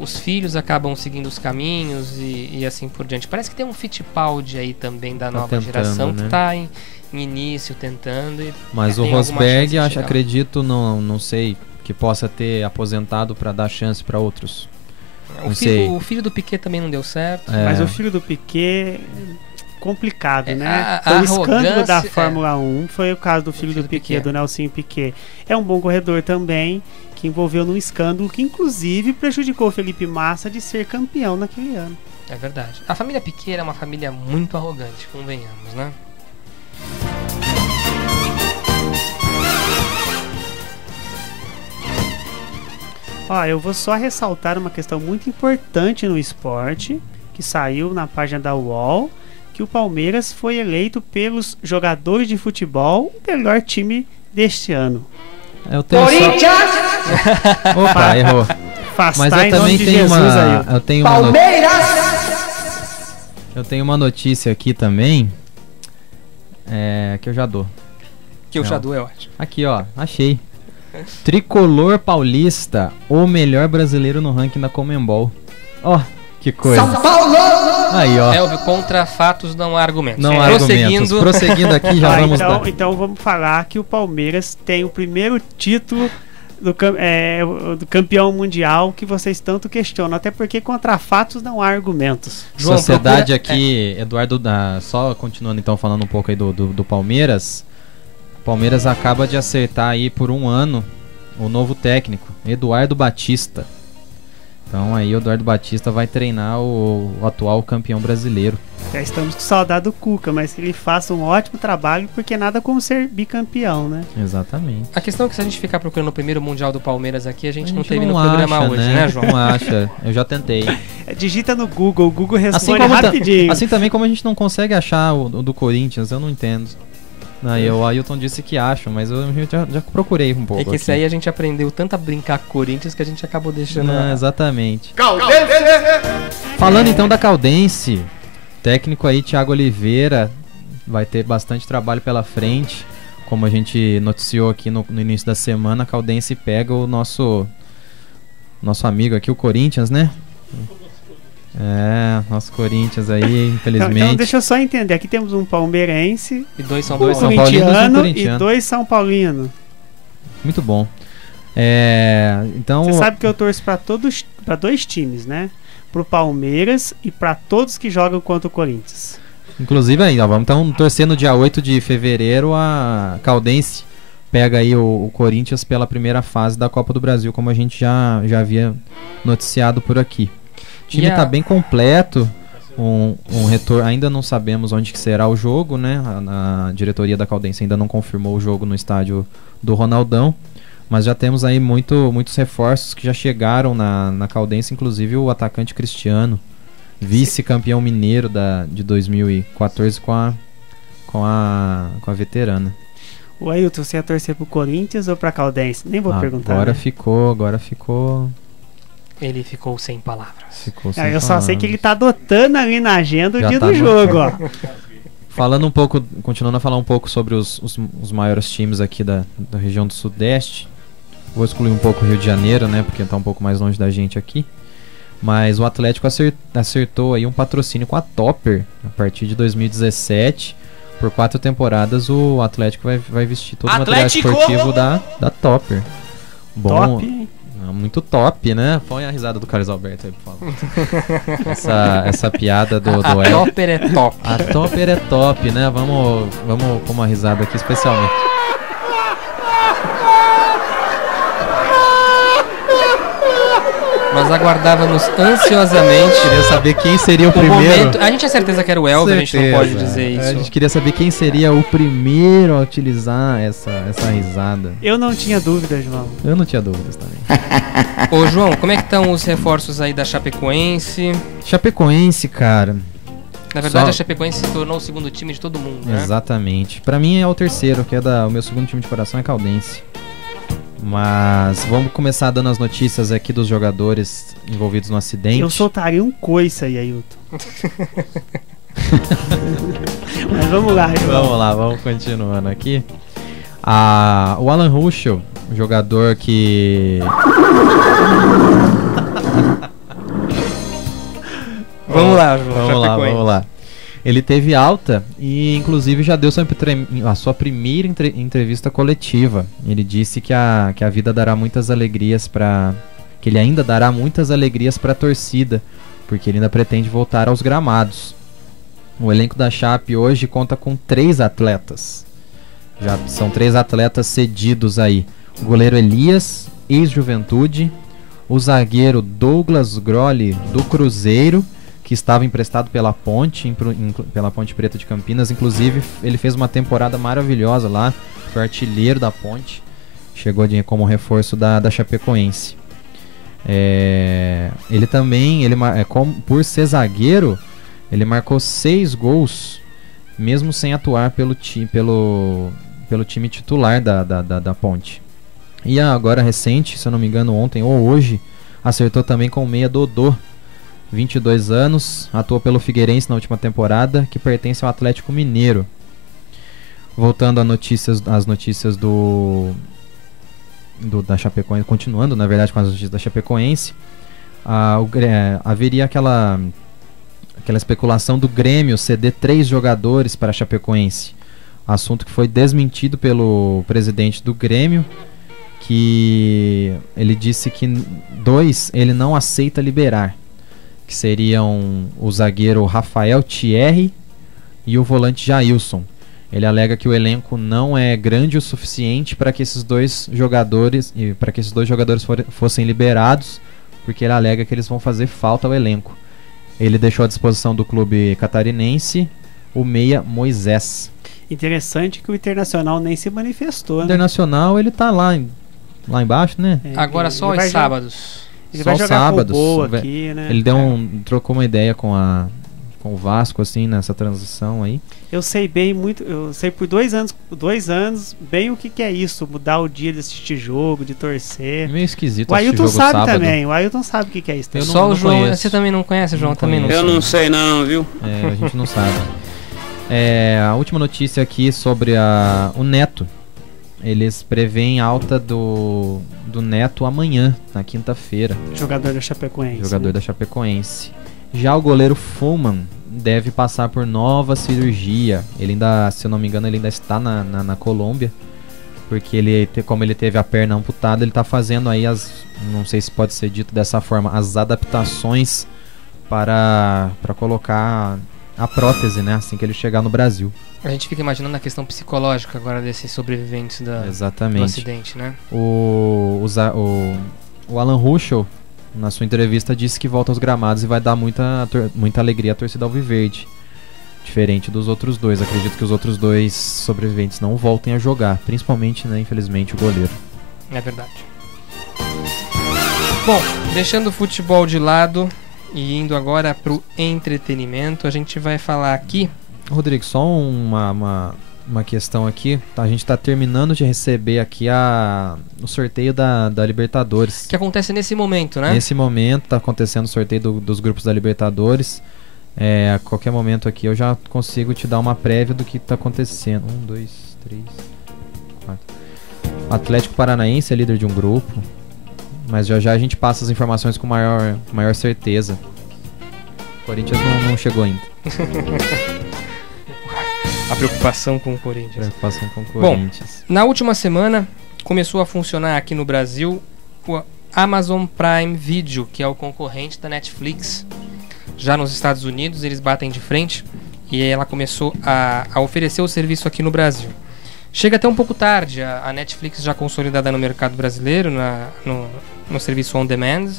os filhos acabam seguindo os caminhos e assim por diante. Parece que tem um Fittipaldi aí também da nova geração, né? Que está em início, tentando. Mas o Rosberg, acredito, não sei, que possa ter aposentado para dar chance para outros. O filho do Piquet também não deu certo. Mas o filho do Piquet, complicado, né? Foi o escândalo da Fórmula 1, foi o caso do filho do Piquet, do Nelson Piquet. É um bom corredor também, que envolveu num escândalo que inclusive prejudicou o Felipe Massa de ser campeão naquele ano. É verdade. A família Piquet é uma família muito arrogante, convenhamos, né? Eu vou só ressaltar uma questão muito importante no esporte, que saiu na página da UOL, que o Palmeiras foi eleito pelos jogadores de futebol o melhor time deste ano. Corinthians! Opa, errou. afastar Mas eu em nome também de tenho Jesus aí. eu tenho eu tenho uma notícia aqui também, que eu já dou. Que o Não. Xadu é ótimo. Aqui, ó, achei. Tricolor paulista, o melhor brasileiro no ranking da Conmebol. Ó, que coisa. São Paulo! Aí, ó. Elvio, contra fatos não há argumentos. Não há argumentos. Prosseguindo aqui, já vamos dar. Então vamos falar que o Palmeiras tem o primeiro título do campeão mundial que vocês tanto questionam. Até porque contra fatos não há argumentos. João, Sociedade aqui, Eduardo, só continuando então falando um pouco aí do Palmeiras. O Palmeiras acaba de acertar aí por 1 ano o novo técnico, Eduardo Batista. Então aí o Eduardo Batista vai treinar o atual campeão brasileiro. Já estamos com saudade do Cuca, mas que ele faça um ótimo trabalho, porque nada como ser bicampeão, né? Exatamente. A questão é que se a gente ficar procurando o primeiro Mundial do Palmeiras aqui, a gente não teve no programa acha, hoje, né, João? Não acha, eu já tentei. Digita no Google, o Google responde Assim, rapidinho. assim também como a gente não consegue achar o do Corinthians, eu não entendo. Aí o Ailton disse que acham, mas eu já procurei um pouco. É que esse aí a gente aprendeu tanto a brincar com o Corinthians que a gente acabou deixando. Exatamente. Falando então da Caldense, técnico aí Thiago Oliveira vai ter bastante trabalho pela frente. Como a gente noticiou aqui no início da semana, a Caldense pega o nosso amigo aqui, o Corinthians, né? Nosso Corinthians aí, infelizmente. Então deixa eu só entender, aqui temos um palmeirense, E 2 São um Paulo. corintiano e 2 São Paulinos. Muito bom. Então, Você sabe que eu torço para 2 times, né? Pro Palmeiras e para todos que jogam contra o Corinthians. inclusive aí, ó, vamos então torcer no dia 8 de fevereiro a Caldense pega aí o Corinthians pela primeira fase da Copa do Brasil, como a gente já havia noticiado por aqui. O time tá bem completo, um retorno, ainda não sabemos onde que será o jogo, né? A diretoria da Caldense ainda não confirmou o jogo no estádio do Ronaldão, mas já temos aí muitos reforços que já chegaram na Caldense, inclusive o atacante Cristiano, vice-campeão mineiro de 2014 com a veterana. O Ailton, você ia torcer pro Corinthians ou pra Caldense? Nem vou perguntar. Agora né? ficou. Ele ficou sem palavras. Eu só sei que ele tá adotando ali na agenda o Já dia tá do jogo, ó. Falando um pouco, continuando a falar um pouco sobre os maiores times aqui da região do Sudeste. Vou excluir um pouco o Rio de Janeiro, né? Porque tá um pouco mais longe da gente aqui. Mas o Atlético acertou aí um patrocínio com a Topper a partir de 2017. Por 4 temporadas o Atlético vai vestir todo o material esportivo da Topper. Bom, Top. muito top, né? Põe a risada do Carlos Alberto aí, por favor. essa piada do A Topper é top. A Topper é top, né? Vamos com uma risada aqui especialmente. Nós aguardávamos ansiosamente. Queria saber quem seria o primeiro. Momento. A gente tinha certeza que era o Elvio, a gente não pode dizer isso. A gente queria saber quem seria o primeiro a utilizar essa risada. Eu não tinha dúvida, João. Eu não tinha dúvidas também. Ô João, como é que estão os reforços aí da Chapecoense? Chapecoense, cara. Na verdade, a Chapecoense se tornou o segundo time de todo mundo, né? Exatamente. Pra mim é o terceiro, que o meu segundo time de coração é Caldense. Mas vamos começar dando as notícias aqui dos jogadores envolvidos no acidente. Eu soltaria um coice aí, Ailton. Mas vamos lá, João. Vamos continuando aqui. O Alan Ruschel, jogador que... Vamos lá, João. Vamos lá. Ele teve alta e inclusive já deu a sua primeira entrevista coletiva. Ele disse que a vida dará muitas alegrias que ele ainda dará muitas alegrias para a torcida, porque ele ainda pretende voltar aos gramados. O elenco da Chape hoje conta com 3 atletas. Já são 3 atletas cedidos aí. O goleiro Elias, ex-Juventude, o zagueiro Douglas Grolli do Cruzeiro, que estava emprestado pela Ponte Preta de Campinas. Inclusive, ele fez uma temporada maravilhosa lá, foi artilheiro da Ponte, chegou como reforço da Chapecoense. Ele também, por ser zagueiro, ele marcou 6 gols, mesmo sem atuar pelo time titular da Ponte. E agora recente, se eu não me engano ontem ou hoje, Acertou também com o meia Dodô, 22 anos, atuou pelo Figueirense na última temporada, que pertence ao Atlético Mineiro. Voltando às notícias da Chapecoense, continuando na verdade com as notícias da Chapecoense, haveria aquela especulação do Grêmio ceder 3 jogadores para a Chapecoense, assunto que foi desmentido pelo presidente do Grêmio, que ele disse que 2 ele não aceita liberar, que seriam o zagueiro Rafael Thierry e o volante Jailson. Ele alega que o elenco não é grande o suficiente para que esses dois jogadores fossem liberados, porque ele alega que eles vão fazer falta ao elenco. Ele deixou à disposição do clube catarinense o meia Moisés. Interessante que o Internacional nem se manifestou, O né? Internacional ele tá lá embaixo, né? Agora só aos sábados. Ele Só vai jogar sábados, com o Boa aqui, né? Ele trocou uma ideia com o Vasco, assim, nessa transição aí. Eu sei por 2 anos bem o que é isso, mudar o dia de assistir jogo, de torcer. É meio esquisito O assistir Ailton jogo sabe sábado. também, o Ailton sabe o que é isso. Eu Só não o João, conheço. você também não conhece, João? Não Também não. conheço. Eu não sei não, viu? A gente não sabe. A última notícia aqui sobre o Neto. Eles preveem alta do Neto amanhã, na quinta-feira. Jogador da Chapecoense. Jogador da Chapecoense. Já o goleiro Fulman deve passar por nova cirurgia. Ele ainda, se eu não me engano, ele ainda está na Colômbia. Porque como ele teve a perna amputada, ele está fazendo aí não sei se pode ser dito dessa forma, as adaptações para colocar a prótese, né? Assim que ele chegar no Brasil. A gente fica imaginando a questão psicológica agora desses sobreviventes do Exatamente. acidente, né? O Alan Ruschel, na sua entrevista, disse que volta aos gramados e vai dar muita alegria à torcida alviverde. Diferente dos outros dois. Acredito que os outros 2 sobreviventes não voltem a jogar. Principalmente, né, infelizmente, o goleiro. É verdade. Bom, deixando o futebol de lado e indo agora pro entretenimento, a gente vai falar aqui... Rodrigo, só uma questão aqui. A gente está terminando de receber aqui o sorteio da Libertadores. Que acontece nesse momento, né? Nesse momento está acontecendo o sorteio dos grupos da Libertadores. A qualquer momento aqui eu já consigo te dar uma prévia do que está acontecendo. 1, 2, 3, 4. Atlético Paranaense é líder de um grupo, mas já a gente passa as informações com maior certeza. O Corinthians não chegou ainda. A preocupação com o Corinthians. Preocupação com o Corinthians. Na última semana começou a funcionar aqui no Brasil o Amazon Prime Video, que é o concorrente da Netflix. Já nos Estados Unidos eles batem de frente e ela começou a oferecer o serviço aqui no Brasil. Chega até um pouco tarde, a Netflix já consolidada no mercado brasileiro, no serviço On Demand,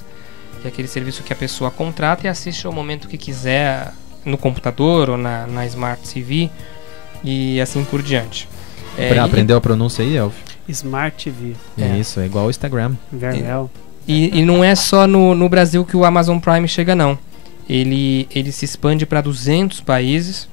que é aquele serviço que a pessoa contrata e assiste ao momento que quiser no computador ou na Smart TV e assim por diante. Aprendeu a pronúncia aí, Elvio? Smart TV. Isso, é igual ao Instagram. Very well. E não é só no Brasil que o Amazon Prime chega, não. Ele se expande para 200 países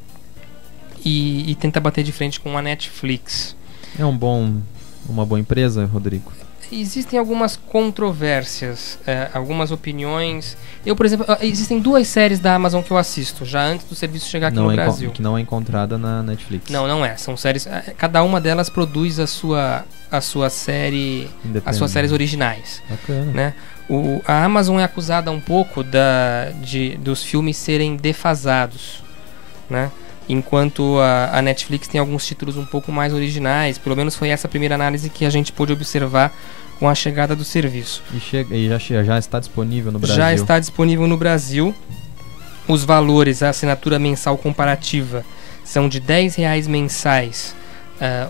e tenta bater de frente com a Netflix. É uma boa empresa, Rodrigo? Existem algumas controvérsias, algumas opiniões. Eu, por exemplo, existem 2 séries da Amazon que eu assisto, já antes do serviço chegar aqui no Brasil. Que não é encontrada na Netflix. Não é. São séries. Cada uma delas produz a sua série, as suas séries originais. Bacana. Né? A Amazon é acusada um pouco dos filmes serem defasados, né? Enquanto a Netflix tem alguns títulos um pouco mais originais. Pelo menos foi essa a primeira análise que a gente pôde observar com a chegada do serviço. E já está disponível no Brasil? Já está disponível no Brasil. Os valores, a assinatura mensal comparativa são de R$10 mensais,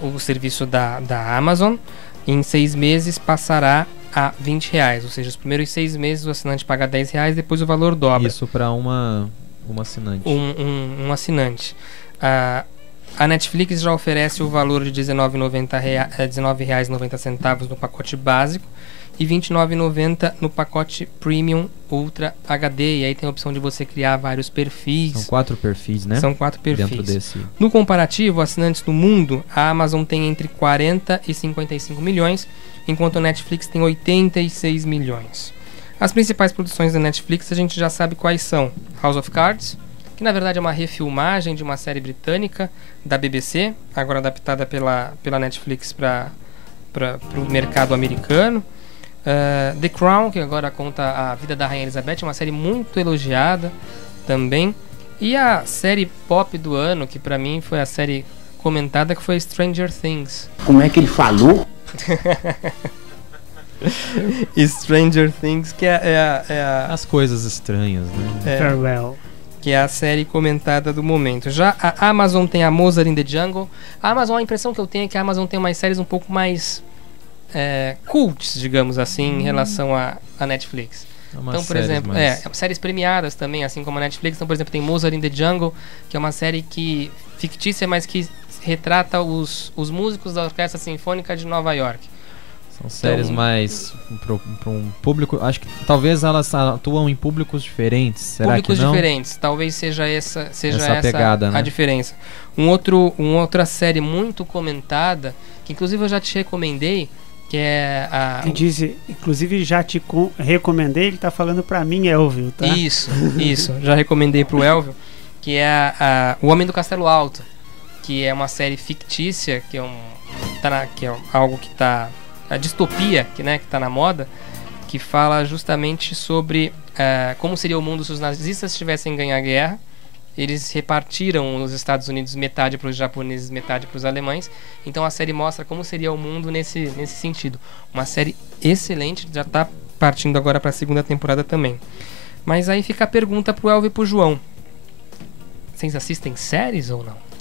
o serviço da Amazon. Em 6 meses passará a R$20, ou seja, os primeiros 6 meses o assinante paga R$10, depois o valor dobra. Isso para uma assinante. Um assinante. A Netflix já oferece o valor de R$19,90 no pacote básico e R$29,90 no pacote Premium Ultra HD. E aí tem a opção de você criar vários perfis. São 4 perfis, né? São 4 perfis. Dentro desse. No comparativo, assinantes no mundo, a Amazon tem entre 40 e 55 milhões, enquanto a Netflix tem 86 milhões. As principais produções da Netflix a gente já sabe quais são. House of Cards, que na verdade é uma refilmagem de uma série britânica da BBC, agora adaptada pela Netflix para o mercado americano. The Crown, que agora conta a vida da Rainha Elizabeth, é uma série muito elogiada também. E a série pop do ano, que pra mim foi a série comentada, que foi Stranger Things. Como é que ele falou? Stranger Things, que As coisas estranhas, né? Farewell. que é a série comentada do momento. Já a Amazon tem a Mozart in the Jungle. A Amazon, a impressão que eu tenho é que a Amazon tem umas séries um pouco mais cults, digamos assim, em relação à Netflix. Então, por exemplo, séries premiadas também, assim como a Netflix. Então, por exemplo, tem Mozart in the Jungle, que é uma série fictícia, mas que retrata os músicos da Orquestra Sinfônica de Nova York. São séries mais para um público. Acho que talvez elas atuam em públicos diferentes. Será Públicos que não? diferentes. Talvez seja essa pegada, a né? diferença. Uma outra série muito comentada, que inclusive eu já te recomendei, que é a... Inclusive já te recomendei, ele tá falando pra mim, Elvio, tá? Isso. Já recomendei pro Elvio, que é O Homem do Castelo Alto, que é uma série fictícia, que é algo que tá... A distopia, que tá na moda, que fala justamente sobre como seria o mundo se os nazistas tivessem ganho a guerra. Eles repartiram os Estados Unidos metade para os japoneses, metade para os alemães. Então a série mostra como seria o mundo nesse sentido. Uma série excelente, já está partindo agora para a segunda temporada também. Mas aí fica a pergunta pro Elvio e pro João. Vocês assistem séries ou não?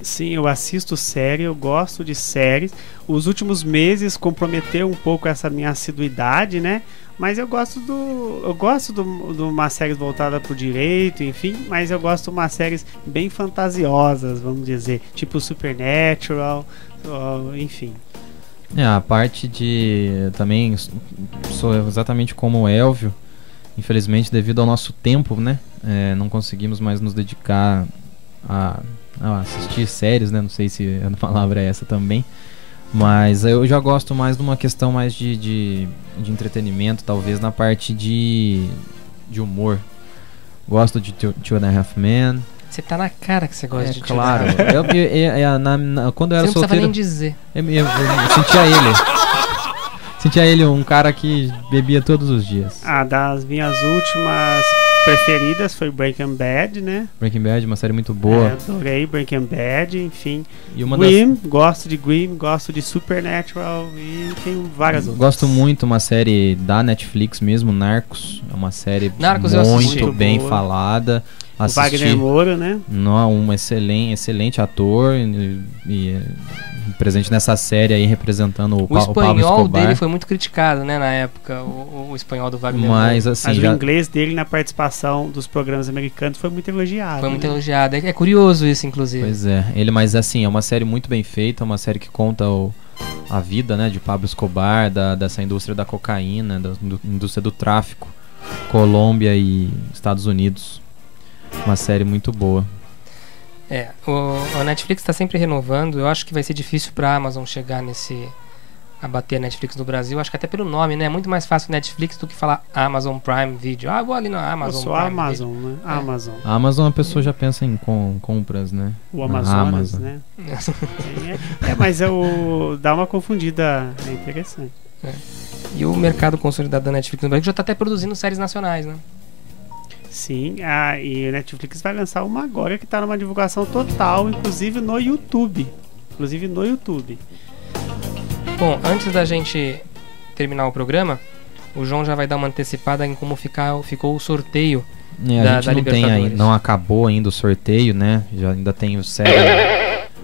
Sim, eu assisto série, eu gosto de séries. Os últimos meses comprometeu um pouco essa minha assiduidade, né? Mas eu gosto de uma série voltada pro direito, enfim, mas eu gosto de umas séries bem fantasiosas, vamos dizer, tipo Supernatural, enfim. A parte de... Também sou exatamente como o Elvio. Infelizmente, devido ao nosso tempo, né? Não conseguimos mais nos dedicar a assistir séries, né? Não sei se a palavra é essa também. Mas eu já gosto mais de uma questão mais de entretenimento, talvez na parte de humor. Gosto de Two and a Half Men. Você tá na cara que você gosta de claro. Quando eu era solteiro... Você não precisava nem dizer. Eu sentia ele. Sentia ele um cara que bebia todos os dias. Das minhas últimas preferidas foi Breaking Bad, né? Breaking Bad, uma série muito boa. Adorei Breaking Bad, enfim. E Gosto de Grimm, gosto de Supernatural e tem várias outras. Gosto muito uma série da Netflix mesmo, Narcos. É uma série muito bem falada. O Wagner Moura, né? Um excelente ator e presente nessa série aí representando o Pablo Escobar. O espanhol dele foi muito criticado, né, na época, o espanhol do Wagner Moura. Assim, mas o inglês dele na participação dos programas americanos foi muito elogiado. Foi muito elogiado. É curioso isso, inclusive. Pois é. Mas assim, é uma série muito bem feita, uma série que conta a vida, né, de Pablo Escobar, dessa indústria da cocaína, da indústria do tráfico, Colômbia e Estados Unidos. Uma série muito boa. A Netflix está sempre renovando. Eu acho que vai ser difícil para a Amazon chegar a bater a Netflix no Brasil. Acho que até pelo nome, né? É muito mais fácil Netflix do que falar Amazon Prime Video. Vou ali na Amazon Prime. Amazon, Video, né? Amazon. A Amazon, a pessoa já pensa em compras, né? O Amazonas, né? Mas dá uma confundida, é interessante. E o mercado consolidado da Netflix no Brasil já está até produzindo séries nacionais, né? Sim, e a Netflix vai lançar uma agora que está numa divulgação total, inclusive no YouTube. Bom, antes da gente terminar o programa, o João já vai dar uma antecipada em como ficou o sorteio a gente não acabou ainda o sorteio, né? Ainda tem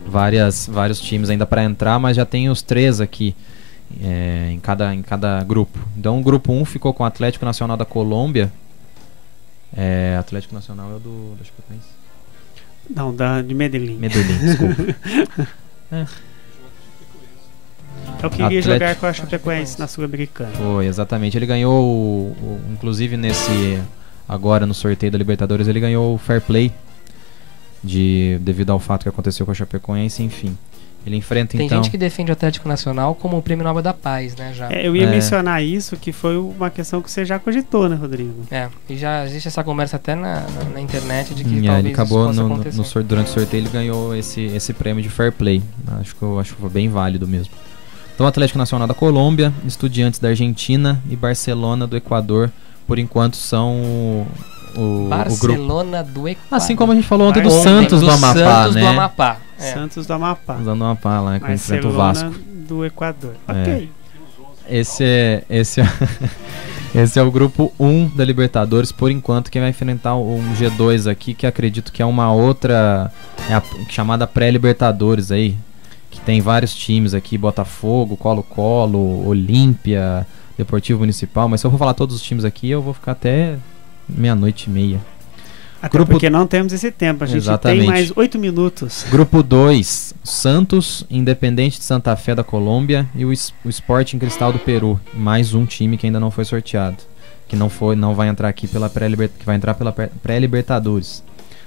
vários times ainda para entrar, mas já tem os 3 aqui em cada grupo. Então o grupo 1 ficou com o Atlético Nacional da Colômbia. Atlético Nacional é o do Chapecoense? Não, de Medellín. Desculpa. Eu queria jogar com a Chapecoense na Sul-Americana. Foi, exatamente. Ele ganhou, inclusive agora no sorteio da Libertadores, ele ganhou o Fair Play devido ao fato que aconteceu com a Chapecoense, enfim. Ele enfrenta Tem então... gente que defende o Atlético Nacional como o Prêmio Nobel da Paz, né? Já. Eu ia mencionar isso, que foi uma questão que você já cogitou, né, Rodrigo? E já existe essa conversa até na internet de que ele talvez acabou isso possa acontecer. durante o sorteio ele ganhou esse prêmio de fair play. Acho que foi bem válido mesmo. Então, Atlético Nacional da Colômbia, Estudiantes da Argentina e Barcelona do Equador, por enquanto são o grupo. Barcelona do Equador. Assim como a gente falou ontem do Barcelona. Santos do Amapá, Santos né? do Amapá. Santos do Amapá. Santos do Amapá lá, que enfrenta o Vasco. do Equador. Ok. Esse é o grupo 1 da Libertadores, por enquanto, que vai enfrentar um G2 aqui, que acredito que é uma outra, chamada pré-Libertadores aí, que tem vários times aqui, Botafogo, Colo-Colo, Olímpia, Deportivo Municipal, mas se eu for falar todos os times aqui, eu vou ficar até 00:30. Até porque não temos esse tempo, a gente tem mais 8 minutos. Grupo 2, Santos, Independente de Santa Fé da Colômbia e o Sporting Cristal do Peru. Mais um time que ainda não foi sorteado, que não vai entrar aqui que vai entrar pela pré-Libertadores.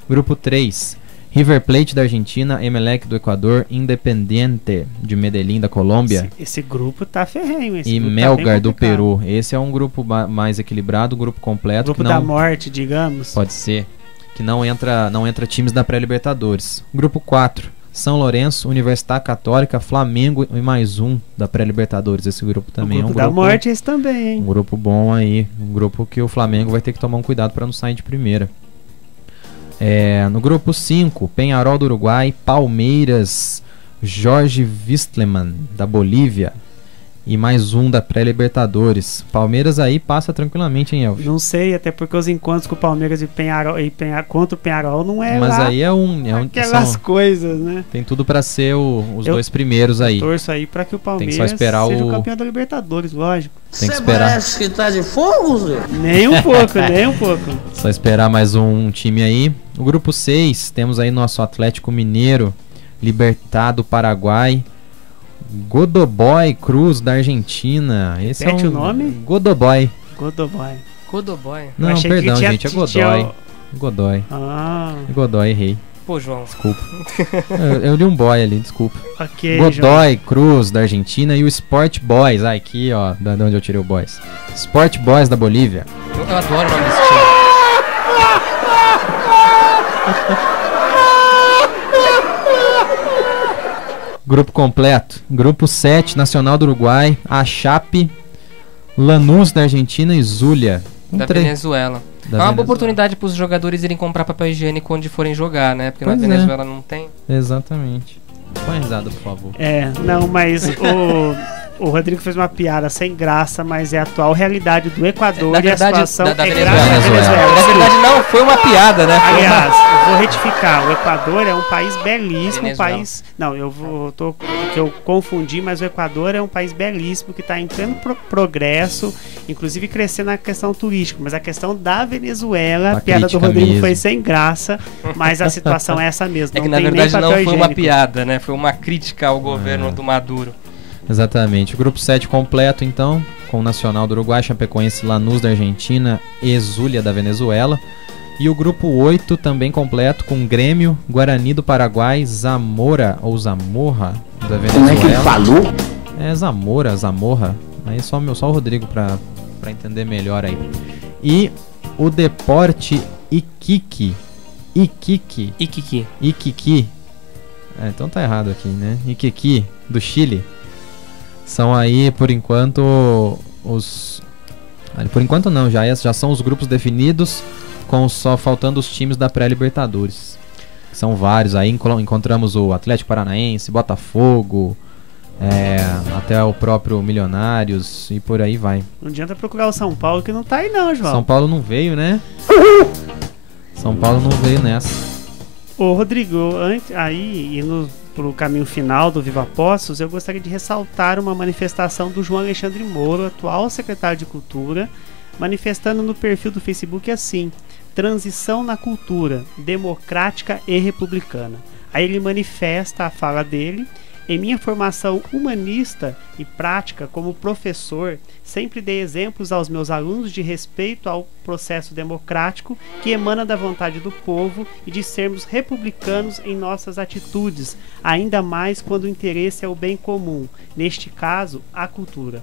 Grupo 3, River Plate da Argentina, Emelec do Equador, Independiente de Medellín da Colômbia. Esse grupo tá ferrenho. E Melgar do Peru. Esse é um grupo mais equilibrado, um grupo completo. Grupo da morte, digamos. Pode ser. Que não entra times da pré-Libertadores. Grupo 4, São Lourenço, Universidade Católica, Flamengo e mais um da pré-Libertadores. Esse grupo também é um grupo da morte, esse também, hein? Um grupo bom aí, um grupo que o Flamengo vai ter que tomar um cuidado para não sair de primeira. No grupo 5, Peñarol do Uruguai, Palmeiras, Jorge Wisleman da Bolívia e mais um da pré-Libertadores. Palmeiras aí passa tranquilamente, hein, Elvio? Não sei, até porque os encontros com o Palmeiras e Peñarol contra o Peñarol não é mas lá aí aquelas coisas, né? Tem tudo pra ser os dois primeiros aí. Eu torço aí pra que o Palmeiras seja o campeão da Libertadores, lógico. Tem que esperar. Parece que tá de fogo, Zé? Nem um pouco, nem um pouco. Só esperar mais um time aí. No grupo 6, temos aí nosso Atlético Mineiro, Libertad do Paraguai, Godoboy Cruz da Argentina. Esse Repete o nome? Godoboy. Godoboy. Não, perdão, gente, é Godoy. Godoy. Godoy, errei. Pô, João. Desculpa. eu li um boy ali, desculpa. Ok, Godoy Cruz da Argentina e o Sport Boys. Aqui, ó, de onde eu tirei o Boys. Sport Boys da Bolívia. Eu adoro o nome desse time. Grupo completo. Grupo 7, Nacional do Uruguai, a Chape, Lanús da Argentina e Zulia. Da Venezuela. É uma boa oportunidade para os jogadores irem comprar papel higiênico onde forem jogar, né? Porque na Venezuela não tem. Exatamente. Põe a risada, por favor. Não, mas o Rodrigo fez uma piada sem graça, mas é a atual realidade do Equador. Na verdade, e a situação da Venezuela. Na verdade, não, foi uma piada, né? Aliás, eu vou retificar. O Equador é um país belíssimo. Que eu confundi, mas o Equador é um país belíssimo que está em pleno progresso, inclusive crescendo na questão turística. Mas a questão da Venezuela, a piada do Rodrigo mesmo. Foi sem graça, mas a situação é essa mesmo. É que na verdade não foi uma piada, né? Foi uma crítica ao governo do Maduro. Exatamente. O grupo 7 completo, então, com o Nacional do Uruguai, Chapecoense, Lanús da Argentina e Zulia da Venezuela. E o grupo 8 também completo, com Grêmio, Guarani do Paraguai, Zamora da Venezuela. Como é que ele falou? Zamora. Aí só o Rodrigo pra entender melhor aí. E o Deporte Iquique. Então tá errado aqui, né? Iquique, do Chile. São aí, por enquanto, por enquanto não, já são os grupos definidos, com só faltando os times da pré-Libertadores. São vários aí, encontramos o Atlético Paranaense, Botafogo, até o próprio Milionários e por aí vai. Não adianta procurar o São Paulo que não tá aí não, João. São Paulo não veio, né? São Paulo não veio nessa. Ô Rodrigo, indo pro caminho final do Viva Poços, eu gostaria de ressaltar uma manifestação do João Alexandre Moro, atual secretário de Cultura, manifestando no perfil do Facebook assim: transição na cultura, democrática e republicana. Aí ele manifesta a fala dele Em minha formação humanista e prática como professor, sempre dei exemplos aos meus alunos de respeito ao processo democrático que emana da vontade do povo e de sermos republicanos em nossas atitudes, ainda mais quando o interesse é o bem comum, neste caso, a cultura.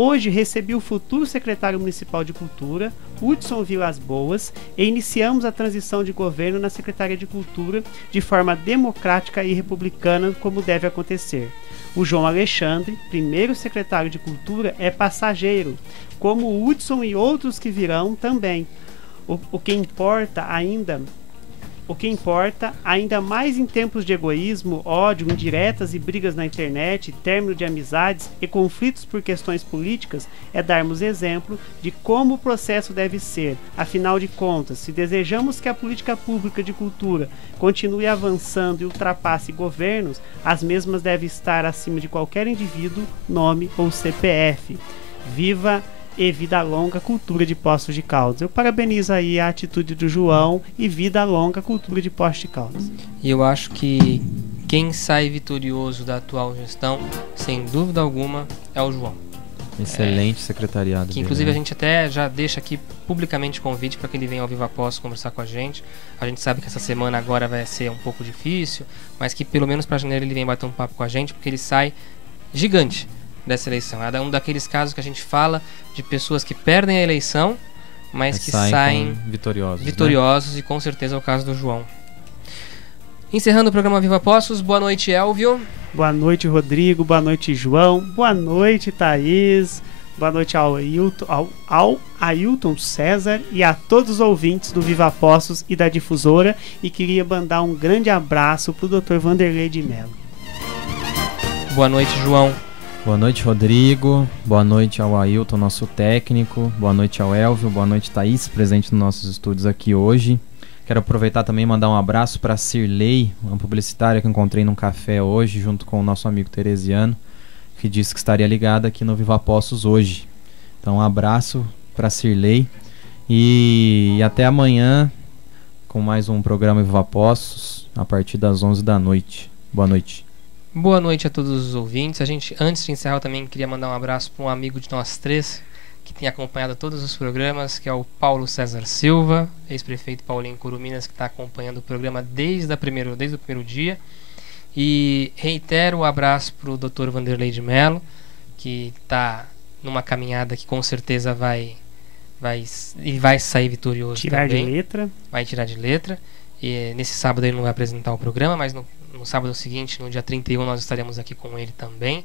Hoje recebi o futuro secretário municipal de Cultura, Hudson Vilas Boas, e iniciamos a transição de governo na Secretaria de Cultura de forma democrática e republicana, como deve acontecer. O João Alexandre, primeiro secretário de Cultura, é passageiro, como o Hudson e outros que virão também. O que importa, ainda mais em tempos de egoísmo, ódio, indiretas e brigas na internet, término de amizades e conflitos por questões políticas, é darmos exemplo de como o processo deve ser. Afinal de contas, se desejamos que a política pública de cultura continue avançando e ultrapasse governos, as mesmas devem estar acima de qualquer indivíduo, nome ou CPF. Viva e vida longa cultura de Poços de Caldas. Eu parabenizo aí a atitude do João e vida longa cultura de Poços de Caldas. E eu acho que quem sai vitorioso da atual gestão, sem dúvida alguma, é o João. Excelente secretariado. Que inclusive a gente até já deixa aqui publicamente convite para que ele venha ao Viva Poços conversar com a gente. A gente sabe que essa semana agora vai ser um pouco difícil, mas que pelo menos para janeiro ele vem bater um papo com a gente, porque ele sai gigante dessa eleição. É um daqueles casos que a gente fala de pessoas que perdem a eleição, mas que saem vitoriosos, né? E com certeza é o caso do João. Encerrando o programa Viva Poços, boa noite, Elvio. Boa noite, Rodrigo. Boa noite, João. Boa noite, Thaís. Boa noite ao Ailton César e a todos os ouvintes do Viva Poços e da Difusora. E queria mandar um grande abraço pro Dr. Vanderlei de Mello. Boa noite, João. Boa noite, Rodrigo. Boa noite ao Ailton, nosso técnico. Boa noite ao Elvio. Boa noite, Thaís, presente nos nossos estúdios aqui hoje. Quero aproveitar também e mandar um abraço para a Cirlei, uma publicitária que encontrei num café hoje, junto com o nosso amigo Teresiano, que disse que estaria ligada aqui no Viva Poços hoje. Então, um abraço para a Cirlei e até amanhã com mais um programa Viva Poços, a partir das 11 da noite. Boa noite. Boa noite a todos os ouvintes. A gente, antes de encerrar, eu também queria mandar um abraço para um amigo de nós três que tem acompanhado todos os programas, que é o Paulo César Silva, ex-prefeito Paulinho Curuminas, que está acompanhando o programa desde o primeiro dia. E reitero o abraço para o Dr. Vanderlei de Mello, que está numa caminhada que com certeza vai sair vitorioso também. Vai tirar de letra. E nesse sábado ele não vai apresentar o programa, mas no sábado seguinte, no dia 31, nós estaremos aqui com ele também.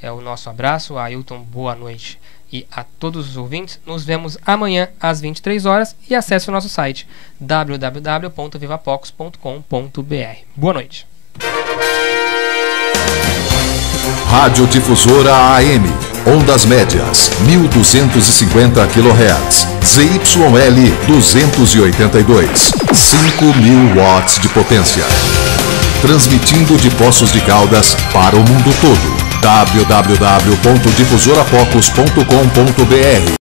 É o nosso abraço. Ailton, boa noite. E a todos os ouvintes, nos vemos amanhã às 23 horas e acesse o nosso site www.vivapocos.com.br. Boa noite. Rádio Difusora AM, ondas médias, 1250 kHz, ZYL 282, 5.000 watts de potência. Transmitindo de Poços de Caldas para o mundo todo. www.difusorapocos.com.br